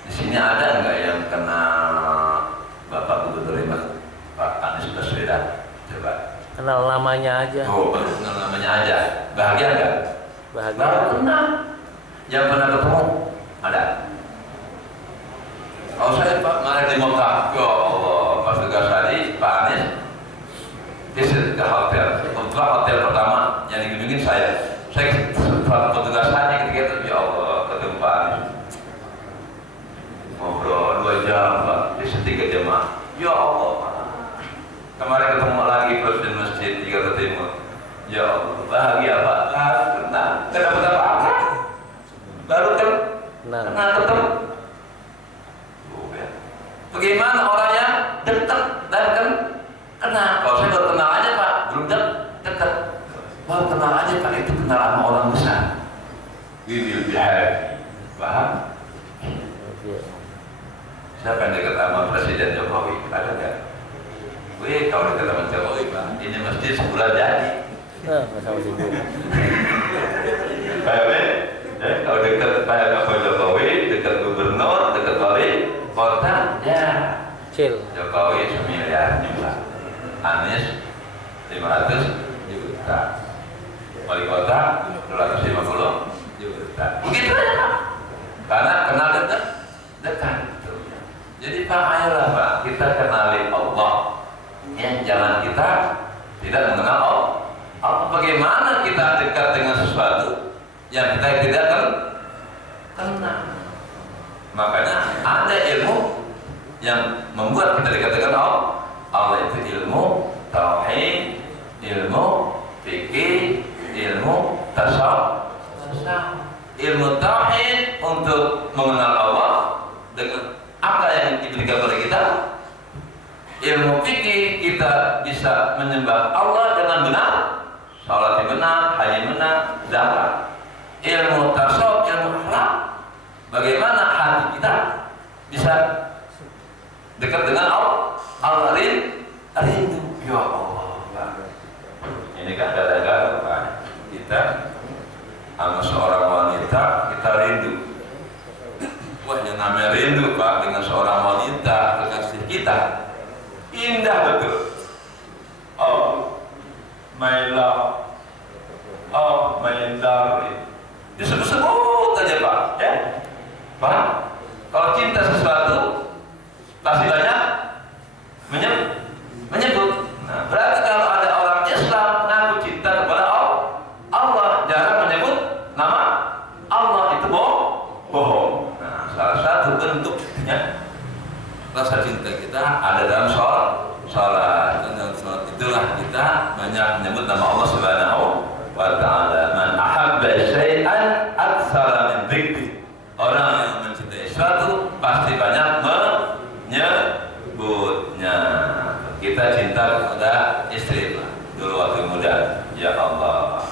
di sini ada nggak yang kenal Bapak Gubernur Pak Anies Baswedan? Coba. Kenal namanya aja. Oh, baru kenal namanya aja. Bahagia nggak? Bahagia. Baru kenal. Yang pernah ketemu ada. Oh saya Pak kemarin di Mekah. Ya Allah, pas tugas tadi Pak Anies visit ke hotel. Kebetulan hotel pertama yang dikunjungin saya. Saya petugas haji ketika itu, ya Allah, ketemu Pak Anies. Ngobrol 2 jam Pak, di setiga jemaah. Ya Allah, kemarin ketemu lagi Presiden Masjid di Jakarta Timur. Ya Allah, bahagia Pak. Tenang, tidak dapat apa-apa. Baru kan, kenal ketemu. Bagaimana orang yang dekat dan kenal kenal sama orang besar. We will be happy. Paham? Siapa yang dekat sama Presiden Jokowi? Ada nggak? Wih, kalau dekat sama Jokowi, Pak, ini mesti sebulan jadi. Sama sibuk. Kalau dekat Pak Jokowi, dekat gubernur, dekat wali kota, ya. Chill. Jokowi 1 miliar jumlah. Anies 500 juta. Wali kota 250 juta. Begitu aja, Pak. Karena kenal dekat. Jadi Pak, ayolah Pak, kita kenali Allah. Jangan kita tidak mengenal Allah. Bagaimana kita dekat dengan sesuatu yang kita tidak kenal? Makanya ada ilmu yang membuat kita dekat dengan Allah. Allah itu ilmu tauhid, ilmu fikih, ilmu tasawuf. Ilmu tauhid untuk mengenal Allah dengan apa yang diberikan kepada kita. Ilmu fikih kita bisa menyembah Allah dengan benar, salat benar, haji benar, zakat. Ilmu tasawuf, ilmu akhlak, bagaimana hati kita bisa dekat dengan Allah. Allah rindu, ya Allah. Ini kan gara-gara Pak, kita sama seorang wanita kita rindu. Wah, yang namanya rindu Pak dengan seorang wanita kekasih kita indah betul. Oh my love, oh my darling, disebut-sebut aja Pak, ya Pak. Kalau cinta sesuatu pasti banyak menyebut. Nah, berarti kalau ada orang Islam ngaku cinta kepada Allah jarang menyebut nama Allah, itu bohong. Nah, salah satu bentuknya rasa cinta kita ada dalam sholat. Dan dalam sholat itulah kita banyak menyebut nama Allah Subhanahu wa Ta'ala. Man ahabba syai'an aktsara min dzikri. Orang yang mencintai sesuatu pasti banyak menyebutnya. Kita cinta kepada istri dulu waktu muda, ya Allah.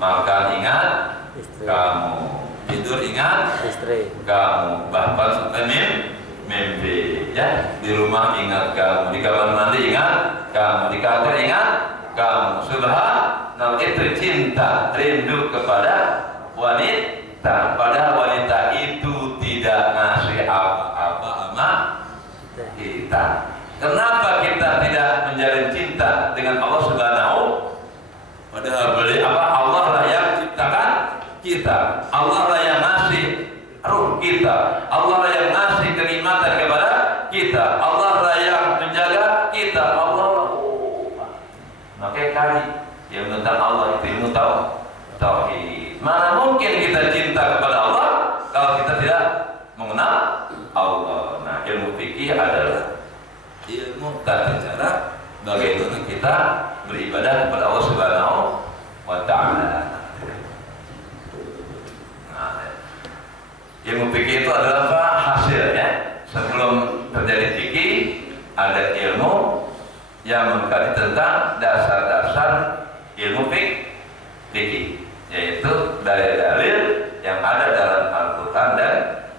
Makan ingat istri. Kamu tidur ingat istri kamu, bahkan sampai mimpi, ya. Di rumah ingat kamu, di kamar mandi ingat kamu, di kantor ingat kamu. Subhanallah, itu cinta, rindu kepada wanita. Padahal wanita itu tidak ngasih apa-apa sama kita. Kenapa kita tidak menjalin cinta dengan Allah Subhanahu? Padahal Allah lah yang ciptakan kita, Allah lah yang ngasih ruh kita, Allah lah yang ngasih kenikmatan kepada kita, Allah lah yang menjaga kita, Allah. Makanya kali yang tentang Allah itu ilmu tauhid. Mana mungkin kita cinta kepada Allah kalau kita tidak mengenal Allah. Nah, ilmu fikih adalah ilmu tata cara bagaimana kita beribadah kepada Allah Subhanahu wa Ta'ala. Nah, ilmu fikih itu adalah apa? Hasilnya sebelum terjadi fikih ada ilmu yang mengkaji tentang dasar-dasar ilmu fikih, yaitu dalil-dalil yang ada dalam Al-Quran dan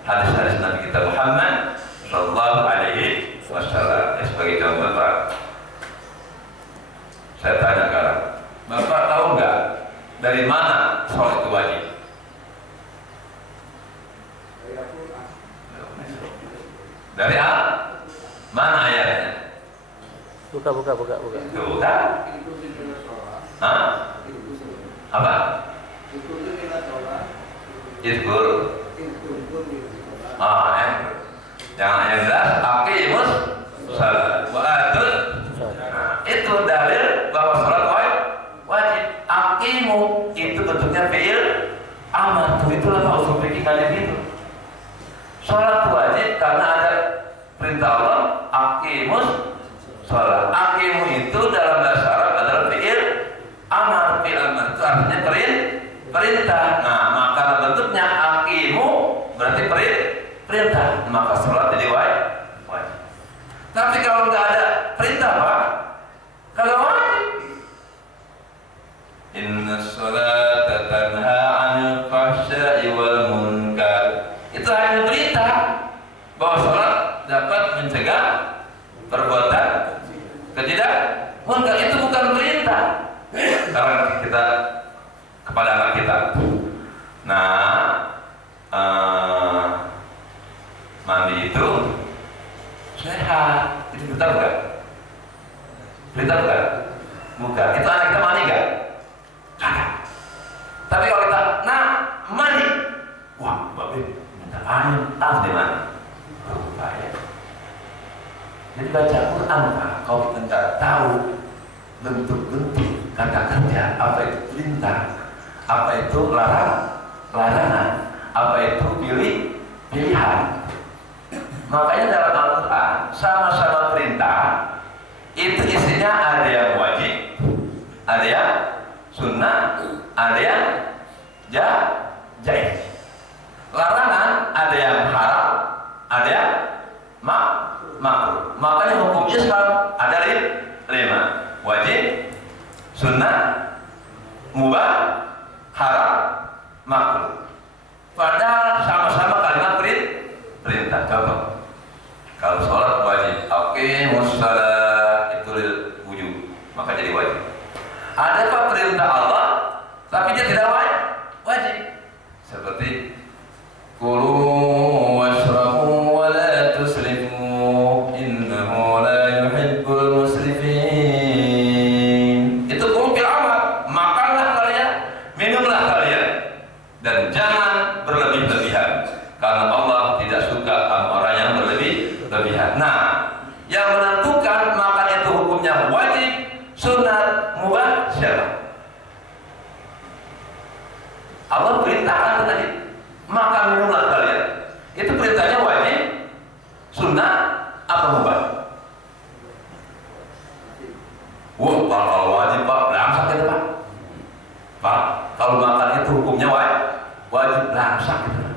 hadis-hadis Nabi kita Muhammad Sallallahu Alaihi Wasallam. Sebagai contoh Pak, saya tanya sekarang, Bapak tahu nggak dari mana sholat itu wajib? Dari mana ayatnya? Buka. Tuh kan? Hah? Apa? Idkur. Yang jelas aqimus shalah wa atut. Nah, itu dalil bahwa salat wajib. Aqimu itu bentuknya fi'il amar. Itulah usul fikih kalian itu. Salat wajib karena ada perintah Allah, aqimus shalah. Aqimu itu dalam bahasa Arab adalah fi'il amar. Fi'il amar itu artinya perintah. Nah, maka bentuknya aqimu berarti perintah, maka sholat jadi wajib. Tapi kalau nggak ada perintah Pak, kalau wajib, inna sholata mencegah perbuatan kejidak munkar. Itu bukan perintah. Sekarang kita kepada anak kita, nah mandi itu sehat, itu perintah bukan? Perintah bukan? Bukan. Itu anak kita mandi nggak? Kagak. Tapi kalau kita, nah mandi, wah babe minta air, di mana? Bahaya. Jadi baca Quran Pak, kalau kita nggak tahu bentuk-bentuk kata kerja, apa itu perintah, apa itu larangan, apa itu pilihan. Makanya dalam Al-Quran sama-sama perintah itu isinya ada yang wajib, ada yang sunnah, ada yang jaiz. Larangan ada yang haram, ada yang makruh. Makanya hukum Islam ada 5: wajib, sunnah, mubah, haram, makruh. Padahal sama-sama kalimat perintah. Contoh, kalau sholat wajib, oke, musyalah itu wujud, maka jadi wajib. Ada apa perintah Allah, tapi dia tidak wajib. Seperti kulu washrabu wa la tusrifu innahu la yuhibbul musrifin. Itu hukum fil amal. Makanlah kalian, minumlah kalian, dan jangan berlebih-lebihan, karena Allah tidak suka orang yang berlebih-lebihan. Nah, yang menentukan makan itu hukumnya wajib, sunat, mubah siapa? Allah perintahkan tadi, makan minumlah kalian. Itu perintahnya wajib, sunnah, apa mubah? Wah, kalau wajib Pak, langsung gitu Pak. Pak, kalau makan itu hukumnya wajib, langsung gitu.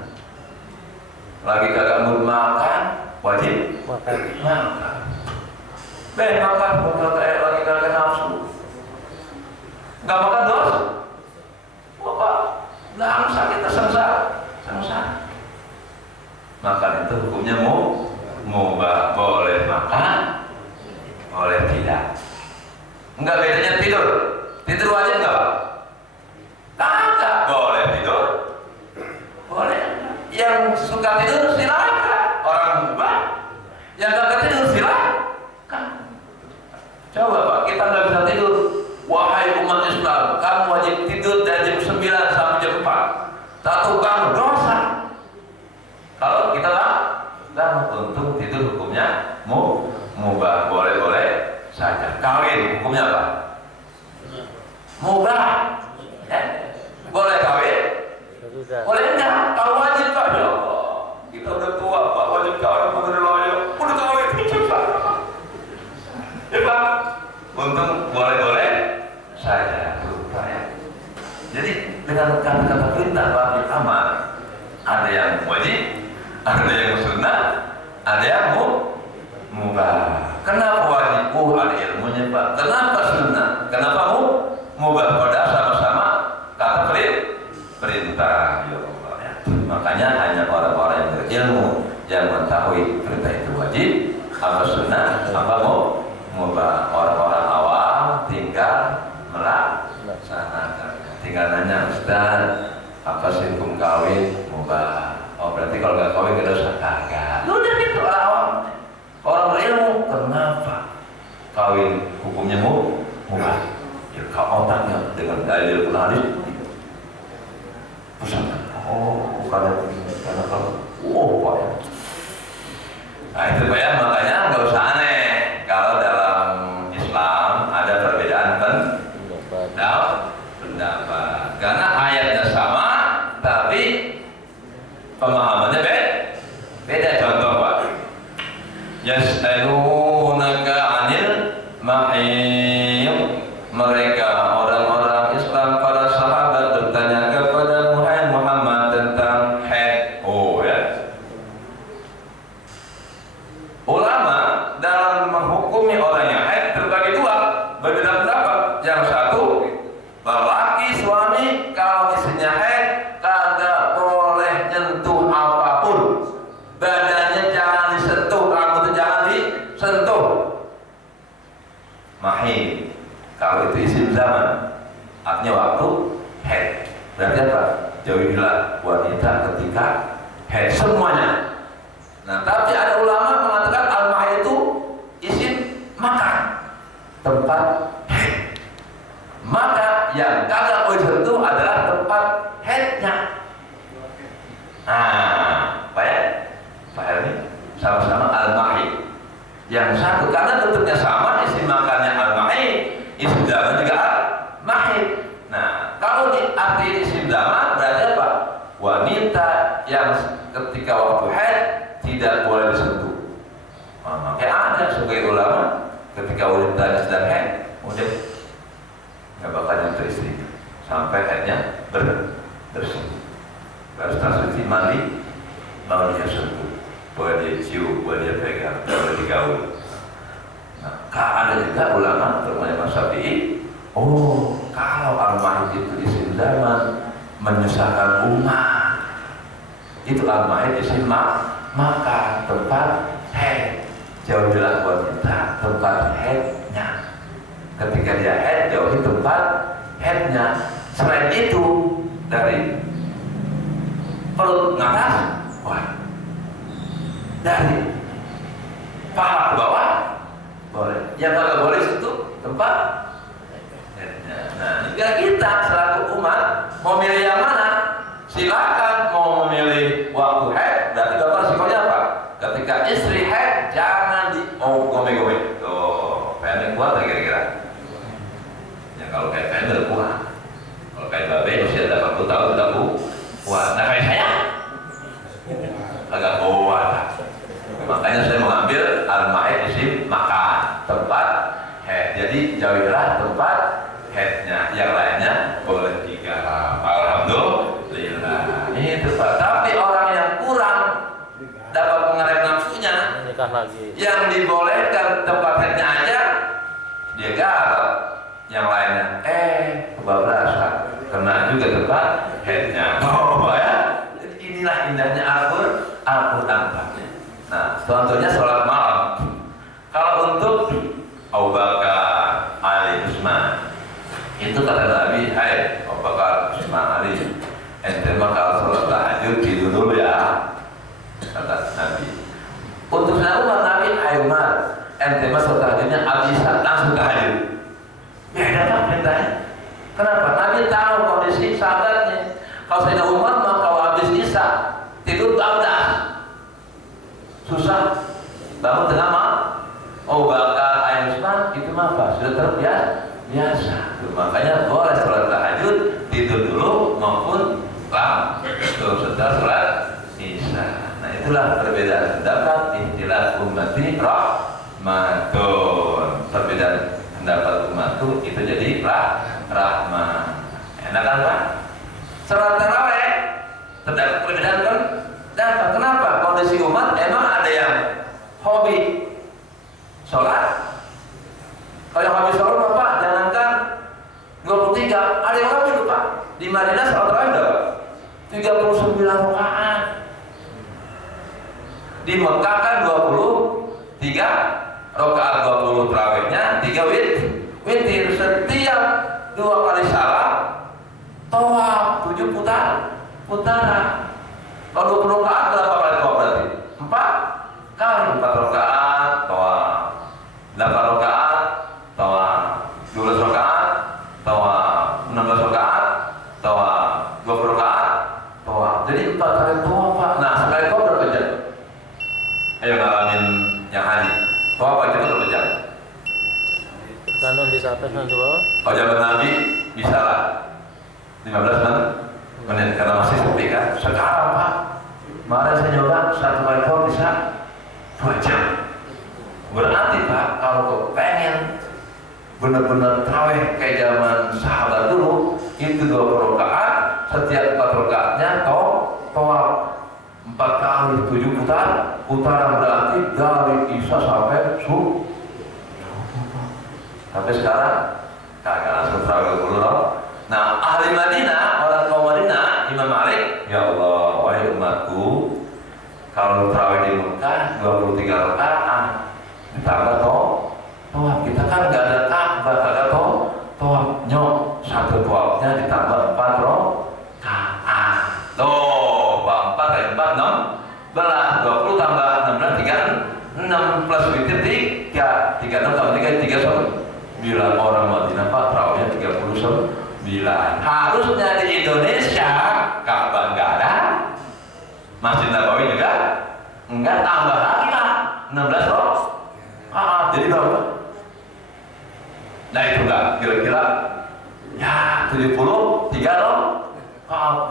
Lagi kagak mau makan, wajib makan. Makan, kayak lagi kagak nafsu, nggak makan dosa. Wah Pak, langsung kita sengsara. Makan itu hukumnya mubah, boleh makan, boleh tidak. Enggak, bedanya tidur wajib nggak Pak? Kagak, boleh tidur, boleh. Yang suka tidur silakan, orang mubah. Yang kagak tidur silakan. Coba Pak, kita nggak bisa tidur. Wahai umat Islam, kamu wajib tidur dari jam 9 sampai jam 4. Satu kamu dosa. Kalau kita untung tidur hukumnya mubah, boleh saja. Kawin hukumnya apa? Mubah. Boleh kawin? Boleh enggak? Kalau wajib Pak, ya Allah, kita udah tua Pak, wajib kawin, udah kawin, ya Pak. Untung boleh saja, Pak ya. Jadi dengan kata-kata perintah Pak pertama, ada yang wajib, ada yang sunnah, ada yang mubah. Kenapa wajib? Ada ilmunya Pak. Kenapa sunnah? Kenapa mubah? Pada sama-sama kata perintah. Ya Allah, ya. Makanya hanya orang-orang yang berilmu yang mengetahui perintah itu wajib, apa sunnah, apa mubah. Orang-orang awam tinggal melaksanakan. Tinggal nanya, Ustaz, apa sih hukum kawin? Mubah. Oh berarti kalau nggak kawin nggak dosa? Kagak. Udah gitu orang awam. Orang berilmu, kenapa kawin hukumnya mubah? Ya kau otaknya dengan dalil hadis. Pusat. Oh karena kalau Pak ya. Nah itu Pak ya, makanya nggak usah aneh kalau dalam Islam ada perbedaan pendapat. Karena ayatnya sama, tapi pemahamannya beda. Contoh Pak, yas'alunaka 'anil mahiyy. Mereka orang-orang Islam, para sahabat bertanya kepada Muhammad tentang haid. Oh ya. Ulama dalam menghukumi orang yang haid terbagi dua, berbeda pendapat. Yang satu, lelaki suami kalau istrinya haid kagak boleh nyentuh apapun, badannya jangan disentuh, rambutnya jangan Kalau itu isim zaman, artinya waktu haid. Berarti apa? Jauhilah wanita ketika haid semuanya. Nah, tapi ada ulama mengatakan al-mahid itu isim makan, tempat haid. Maka yang kagak boleh disentuh adalah tempat haidnya. Nah, Pak Helmi, sama-sama al-mahid. Yang satu karena bentuknya sama, isim makannya al-mahid, isim zaman juga al-mahid. Nah, kalau diarti isim zaman berarti apa? Wanita yang ketika waktu haid tidak boleh disentuh. Nah, makanya ada sebagai ulama ketika wanita sedang haid, udah nggak bakal nyentuh istri sampai haidnya bersih. Baru setelah suci mandi, mau dia sentuh, boleh dia cium, boleh dia pegang, boleh digaul. Nah, ada juga ulama terutama Imam Syafi'i, oh kalau al-mahid itu isim zaman menyusahkan umat, itu al-mahid isim maka tempat haid. Jauhilah wanita tempat haidnya. Ketika dia haid, jauhi tempat haidnya. Selain itu dari perut ngatas, wah, dari paha ke bawah boleh. Yang nggak boleh itu tempat haidnya. Nah, jika kita selaku umat mau milih yang mana, silakan. Mau memilih waktu haid, berarti bapak resikonya apa? Ketika istri haid, jangan gome-gome. Tuh, pengen kuat lagi kira-kira. Ya kalau kayak pengen udah kuat. Kalau kayak babe usia 80 tahun udah kuat. Nah kayak saya agak kuat. Makanya saya mengambil al-mahid isim makan, tempat haid. Jadi jauhilah tempat haidnya. Yang lainnya boleh digarap. Alhamdulillah. Itu Pak. Tapi orang yang kurang dapat mengerem nafsunya, Nikah lagi. yang dibolehkan tempat haidnya aja dia garap, yang lainnya kebablasan, kena juga tempat haidnya. Ya. Jadi inilah indahnya Al-Quran. Nah, contohnya sholat malam. Kalau untuk Abu Bakar, Ali, Utsman, itu kata Nabi, hai Abu Bakar, Utsman, Ali, ente mah kalau sholat tahajud tidur dulu ya, kata Nabi. Untuk Umar, Nabi, hai Umar, ente mah sholat tahajudnya abisah langsung tahajud. Beda kan perintahnya? Kenapa? Nabi tahu kondisi sahabatnya. Kalau Sayyidina Umar mah kalau habis isya tidur bablas, susah bangun tengah malam. Oh Bakar, Ayat Usman itu mah apa? Sudah terbiasa. Makanya boleh sholat tahajud tidur dulu maupun setelah sholat isya. Nah itulah perbedaan pendapat. Ikhtilaf ummati rahmatun. Perbedaan pendapat umatku itu jadi rahmat. Enak kan Pak? Sholat tarawih terdapat perbedaan kan? Dan kenapa? Kondisi umat emang ada yang hobi sholat. Kalau yang hobi sholat Bapak jangankan 23, ada yang hobi Pak. Di Madinah sholat tarawih berapa? 39 rakaat. Di Mekah kan 23 rakaat, 20 tarawihnya, 3 witir. Setiap 2 kali salam tawaf 7 putaran. Kalau 20 rakaat berapa kali tawaf berarti? 4 kali, 4 rakaat tawaf, 8 rakaat tawaf, 12 rakaat tawaf, 16 rakaat tawaf, 20 rakaat tawaf. Jadi 4 kali tawaf Pak. Nah sekali tawaf berapa jam? Ayo ngalamin yang haji. Tawaf aja berapa jam? Tergantung di atas dan di bawah. Kalau zaman Nabi bisa lah 15 menit karena masih sepi kan. Sekarang Pak, kemarin saya nyoba 1 kali tawaf bisa 2 jam. Berarti Pak, kalau pengen benar-benar tarawih kayak zaman sahabat dulu, itu 20 rakaat, setiap 4 rakaatnya tawaf 4 kali 7 putaran berarti dari isya sampai subuh. Sampai sekarang kagak langsung tarawih dulu loh. Nah, ahli Madinah, orang kaum Madinah, Imam Malik, ya Allah, wahai umatku, kalau tarawih di Mekah 23 rakaat, ditambah tawaf. Kita kan nggak ada Ka'bah, bilang orang Madinah Pak terawihnya 39. Harusnya di Indonesia Ka'bah nggak ada, Masjid Nabawi juga enggak, tambah lagi lah 16 roh. Jadi berapa? Nah itu enggak kira-kira ya 73 roh.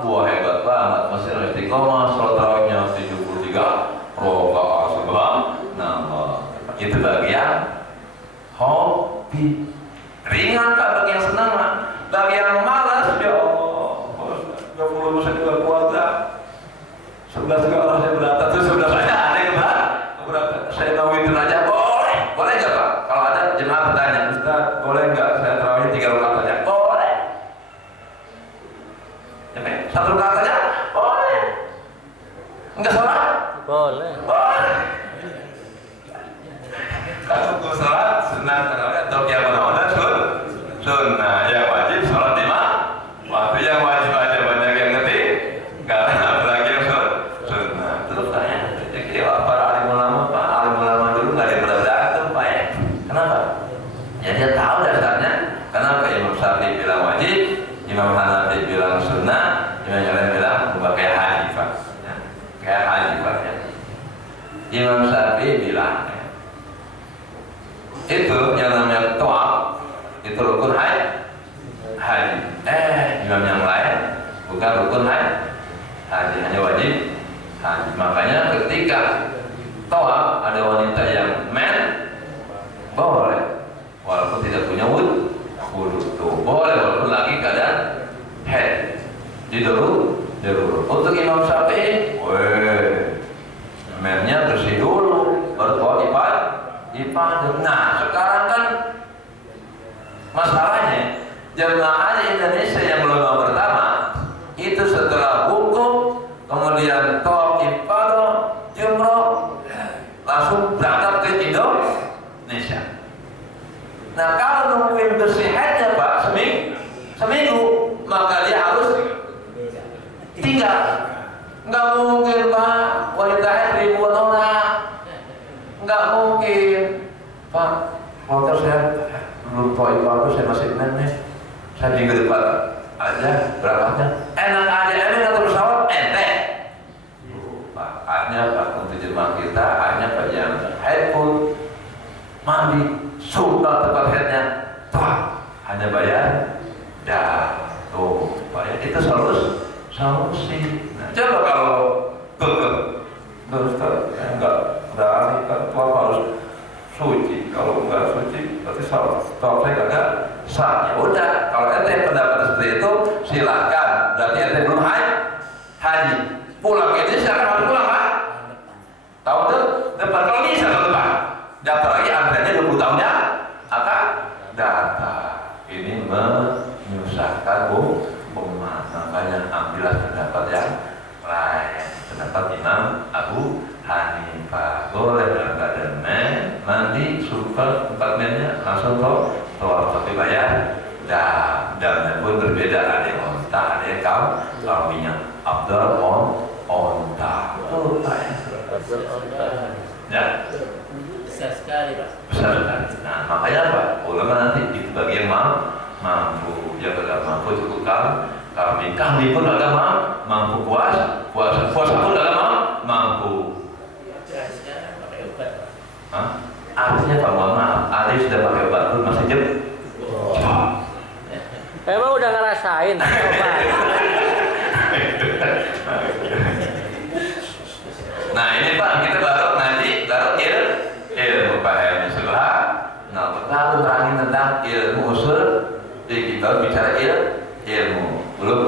Wah hebat banget Masjid Istiqomah, sholat tarawihnya 73 rokaat sebelum. Nah itu bagian hobi. Ringan kan bagi yang senang lah. Bagi yang malas, ya Allah 20 masa juga puasa 11 ke arah saya berata tuh 11 aja ada yang berapa? Saya mau witir aja boleh nggak Pak? Kalau ada jemaah bertanya, Ustaz boleh nggak saya tarawih 3 rakaat aja? Boleh. Ya, 1 rakaat aja? Boleh. Enggak sholat? Boleh. Boleh. Kalau sholat sunnah tarawih atau yang mana sunnah yang wajib sholat 5 waktu, yang wajib aja banyak yang ngerti karena apalagi yang sunnah. Terus tanya jadi para alim ulama Pak, alim ulama dulu nggak ada yang berantem Pak ya. Kenapa? Ya dia tahu dasarnya. Kenapa Imam Syafi'i bilang wajib, Imam Hanafi bilang sunnah, Imam yang lain bilang kayak haji Pak ya. Kayak haji Pak ya. Imam Syafi'i bilang ya, itu yang namanya tawaf itu rukun haji. Imam yang lain bukan rukun haji, hanya wajib haji. Makanya ketika tawaf ada wanita yang boleh walaupun tidak punya wudhu tuh boleh, walaupun lagi keadaan head di dulu. Untuk Imam Syafi'i mennya bersih dulu baru tawaf ibadah. Nah sekarang kan masalahnya jemaah haji Indonesia yang gelombang pertama itu setelah wukuf kemudian tawaf ifadah jumroh langsung berangkat ke Indonesia. Nah kalau nungguin bersih haidnya Pak seminggu maka dia harus tinggal. Nggak mungkin Pak wanita haid ribuan orang, nggak mungkin Pak. Motor saya belum tahu ibadah, saya masih nih. Saya minggu depan aja berangkatnya. Enak aja, enak atau pesawat ente. Pak, hanya Pak untuk jemaah kita hanya Pak yang haid pun mandi suka tempat haidnya, hanya bayar dah tuh Pak ya, itu solusi. Nah, coba kalau enggak berani kan harus suci, kalau enggak suci berarti salah. Kalau saya kagak sah, ya udah. Kalau ente pendapat seperti itu silakan. Berarti ente belum haji. Pulang ini silakan harus pulang Pak. Tahu tuh depan kalau bisa depan. Daftar lagi antriannya 20 tahunnya akan data. Ini menyusahkan umat. Makanya ambillah pendapat yang lain. Pendapat Imam Abu Hanifah. Boleh dalam keadaan mandi suka 4 mennya langsung tawaf tapi bayar damnya pun berbeda, ada yang onta, ada yang kambingnya. Abdul onta tuh ya besar sekali Pak, besar sekali. Nah makanya apa ulama nanti itu bagi yang mampu, yang tidak mampu cukup kambing pun agak mampu, puasa pun agak mampu. Artinya Pak, mohon maaf, Arif sudah pakai obat pun masih Emang udah ngerasain obat? Nah ini Pak, kita baru ngaji, baru ilmu Pak Helmi Subhan. Nah, lalu terangin tentang ilmu usul, kita bicara ilmu, belum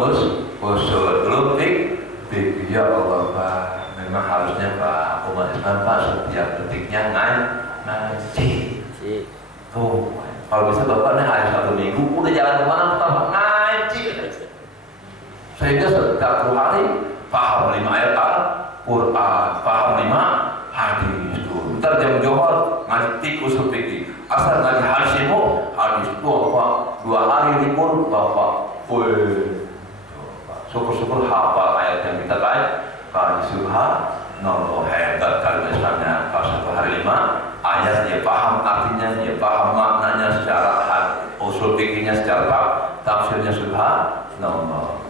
usul, belum fikih. Ya Allah Pak, memang harusnya Pak umat Islam Pak setiap detiknya ngaji. Tuh, kalau bisa Bapak nih hari 1 minggu udah jalan kemana tambah ngaji. Sehingga setiap hari paham 5 ayat Al-Quran, paham 5 hadis. Ntar jam johor ngaji usul fikih, asal ngaji hadis tuh Pak 2 hari libur Bapak. Syukur-syukur hafal ayat yang kita kaji subhanallah, hebat kalau misalnya pas 1 hari 5 ayat dia paham artinya, dia paham maknanya secara usul fikihnya secara tafsirnya subhanallah.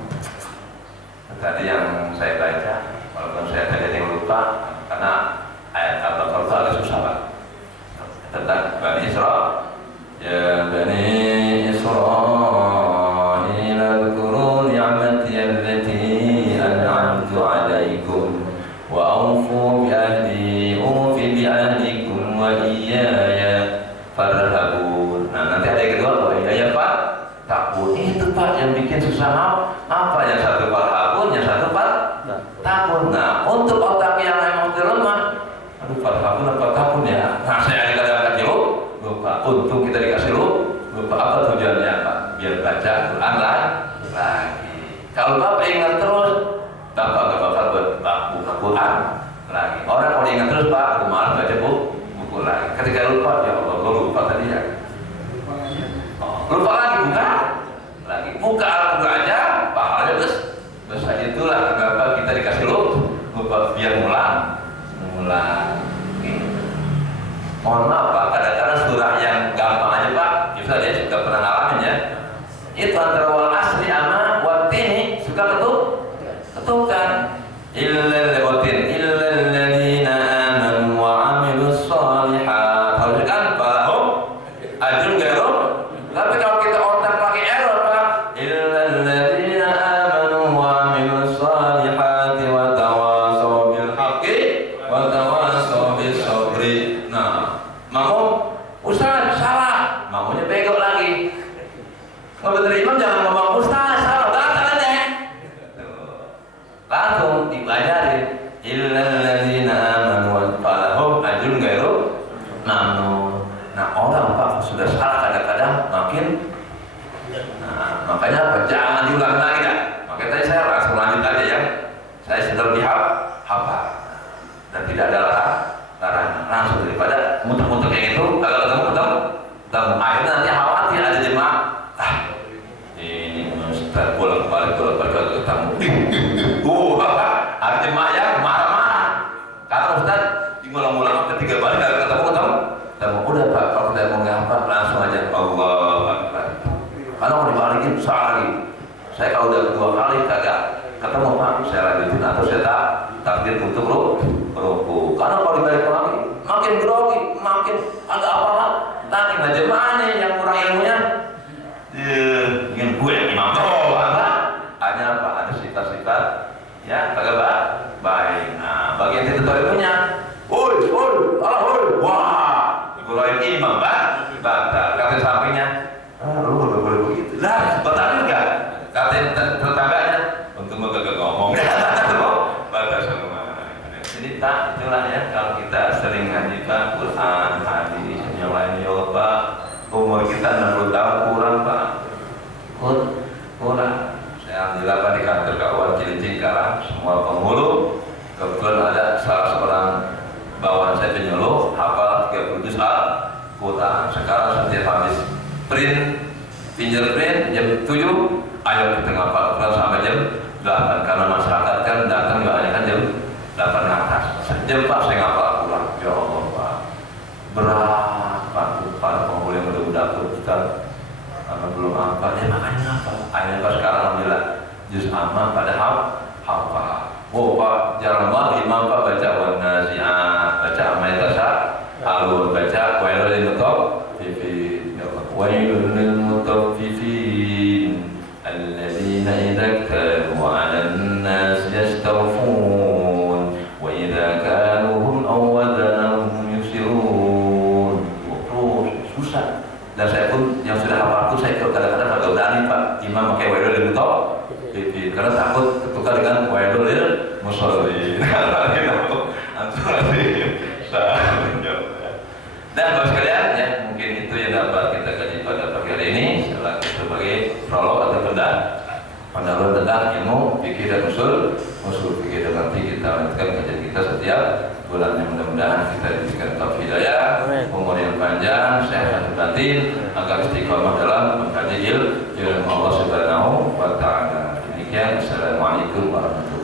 Tadi yang saya baca, walaupun saya tadi yang lupa karena ayat Al-Baqarah itu agak susah Pak. Tentang Bani Israel. Ya Bani Israel, adhkuru ni'mati allati an'amtu 'alaikum wa awfu bi ahdi ufi bi ahdikum wa iyaya farhabun. Nah, nanti ada yang kedua, wa iyaya Pak. Takut itu Pak yang bikin susah apa? Yang satu farhabun, yang satu Pak takut. Nah, untuk otak yang memang lemah, aduh farhabun apa takut ya? Nah, saya kadang-kadang lupa. Untuk kita dikasih lupa apa tujuannya Pak? Biar baca Quran lagi. Kalau Bapak ingat terus, Bapak nggak bakal buka Quran lagi. Orang kalau ingat terus Pak, kemarin baca buku lagi. Ketika lupa, ya Allah, gue lupa tadi ya. Lupa lagi buka Al-Quran aja, pahalanya besar itulah kenapa kita dikasih lupa biar mulai. Mohon maaf Pak, kadang-kadang surah yang gampang aja Pak, kita dia juga pernah ngalamin ya. Itu antara wal asri ama watini suka ketukan. Illal ladzina amanu wa amilus shalihat. Harusnya kan falahum ajrun ghairu. Tapi kalau kita otak pakai error Pak, illal ladzina amanu wa amilus shalihat wa tawasaw bil haqqi wa tawasaw bis sabri. Nah, makmum Ustaz salah, makmumnya bego lagi. Kalau imam jangan ngomong Ustaz salah, batal deh. Langsung dipelajarin illal ladzina amanu wa falahum ajrun ghairu mamnun. Nah, orang Pak sudah salah kadang-kadang makin. Nah, makanya apa? Jangan diulang lagi dah. Makanya tadi saya langsung lanjut aja ya. Saya sudah hafal dan tidak ada larangan langsung daripada muter-muter kayak itu. Kalau ketemu akhirnya nanti khawatir ada jemaah. Ini Ustaz bolak-balik ketemu. Ada jemaah yang marah-marah karena Ustaz diulang-ulang ketiga kali kalau ketemu. Udah Pak, kalau kita mau ngapa langsung aja Allahu Akbar. Karena kalau dibalikin salah lagi. Saya kalau udah 2 kali kagak ketemu Pak, saya lanjutin atau saya takdir untuk ruku. Karena kalau dibalik lagi makin grogi, makin agak apa-apa. Tadi aja mana yang kurang ilmunya? Ingin gue yang imam apa? Hanya apa? Ada sifat-sifat ya kagak baik. Nah, bagian itu ilmunya. Wah, gulain imam batal. Kata sampingnya, lu boleh begitu. Lah, batal juga. Kata tetangganya, untuk gak ngomong. Batal semua. Jadi tak itulah ya kalau kita sering ngaji Pak Quran, hadis yang lainnya ya Pak. Umur kita 60 tahun kurang Pak. Kurang. Saya alhamdulillah Pak di kantor kawan Cilincing sekarang semua penghulu. Kebetulan ada salah seorang bawahan saya penyuluh hafal 30 juz Al-Quran. Sekarang setiap habis fingerprint jam 7 ayo kita ngapal Quran sampai jam 8 karena masyarakat kan datang doanya kan jam 8 ke atas. Sejam Pak saya ngapal Quran. Ya Allah Pak, berat Pak penghulu yang udah Ustaz karena belum hafal ya makanya apa akhirnya Pak sekarang alhamdulillah juz amma pada hafal. Oh Pak, jarang banget imam Pak baca wan nazi'at, baca amai tasar, alur baca wailul lil mutaffifin. Ya Allah, wailul lil mutaffifin alladzina idza kalu 'alan nas yastawfun wa idza kaluhum aw wadanahum yusirun. Terus susah. Dan saya pun yang sudah hafal itu saya kadang-kadang agak berani Pak, imam pakai wailul lil mutaffifin karena takut ketukar dengan wailul lil musallin. Dan Bapak sekalian ya mungkin itu yang dapat kita kaji pada pagi hari ini sebagai prolog atau pendahuluan tentang ilmu fikih dan usul fikih dan nanti kita lanjutkan kajian kita setiap bulannya. Mudah-mudahan kita diberikan taufik hidayah, umur yang panjang, sehat dan batin agar istiqomah dalam mengkaji ilmu Allah Subhanahu wa taala. Demikian, assalamualaikum warahmatullahi wabarakatuh.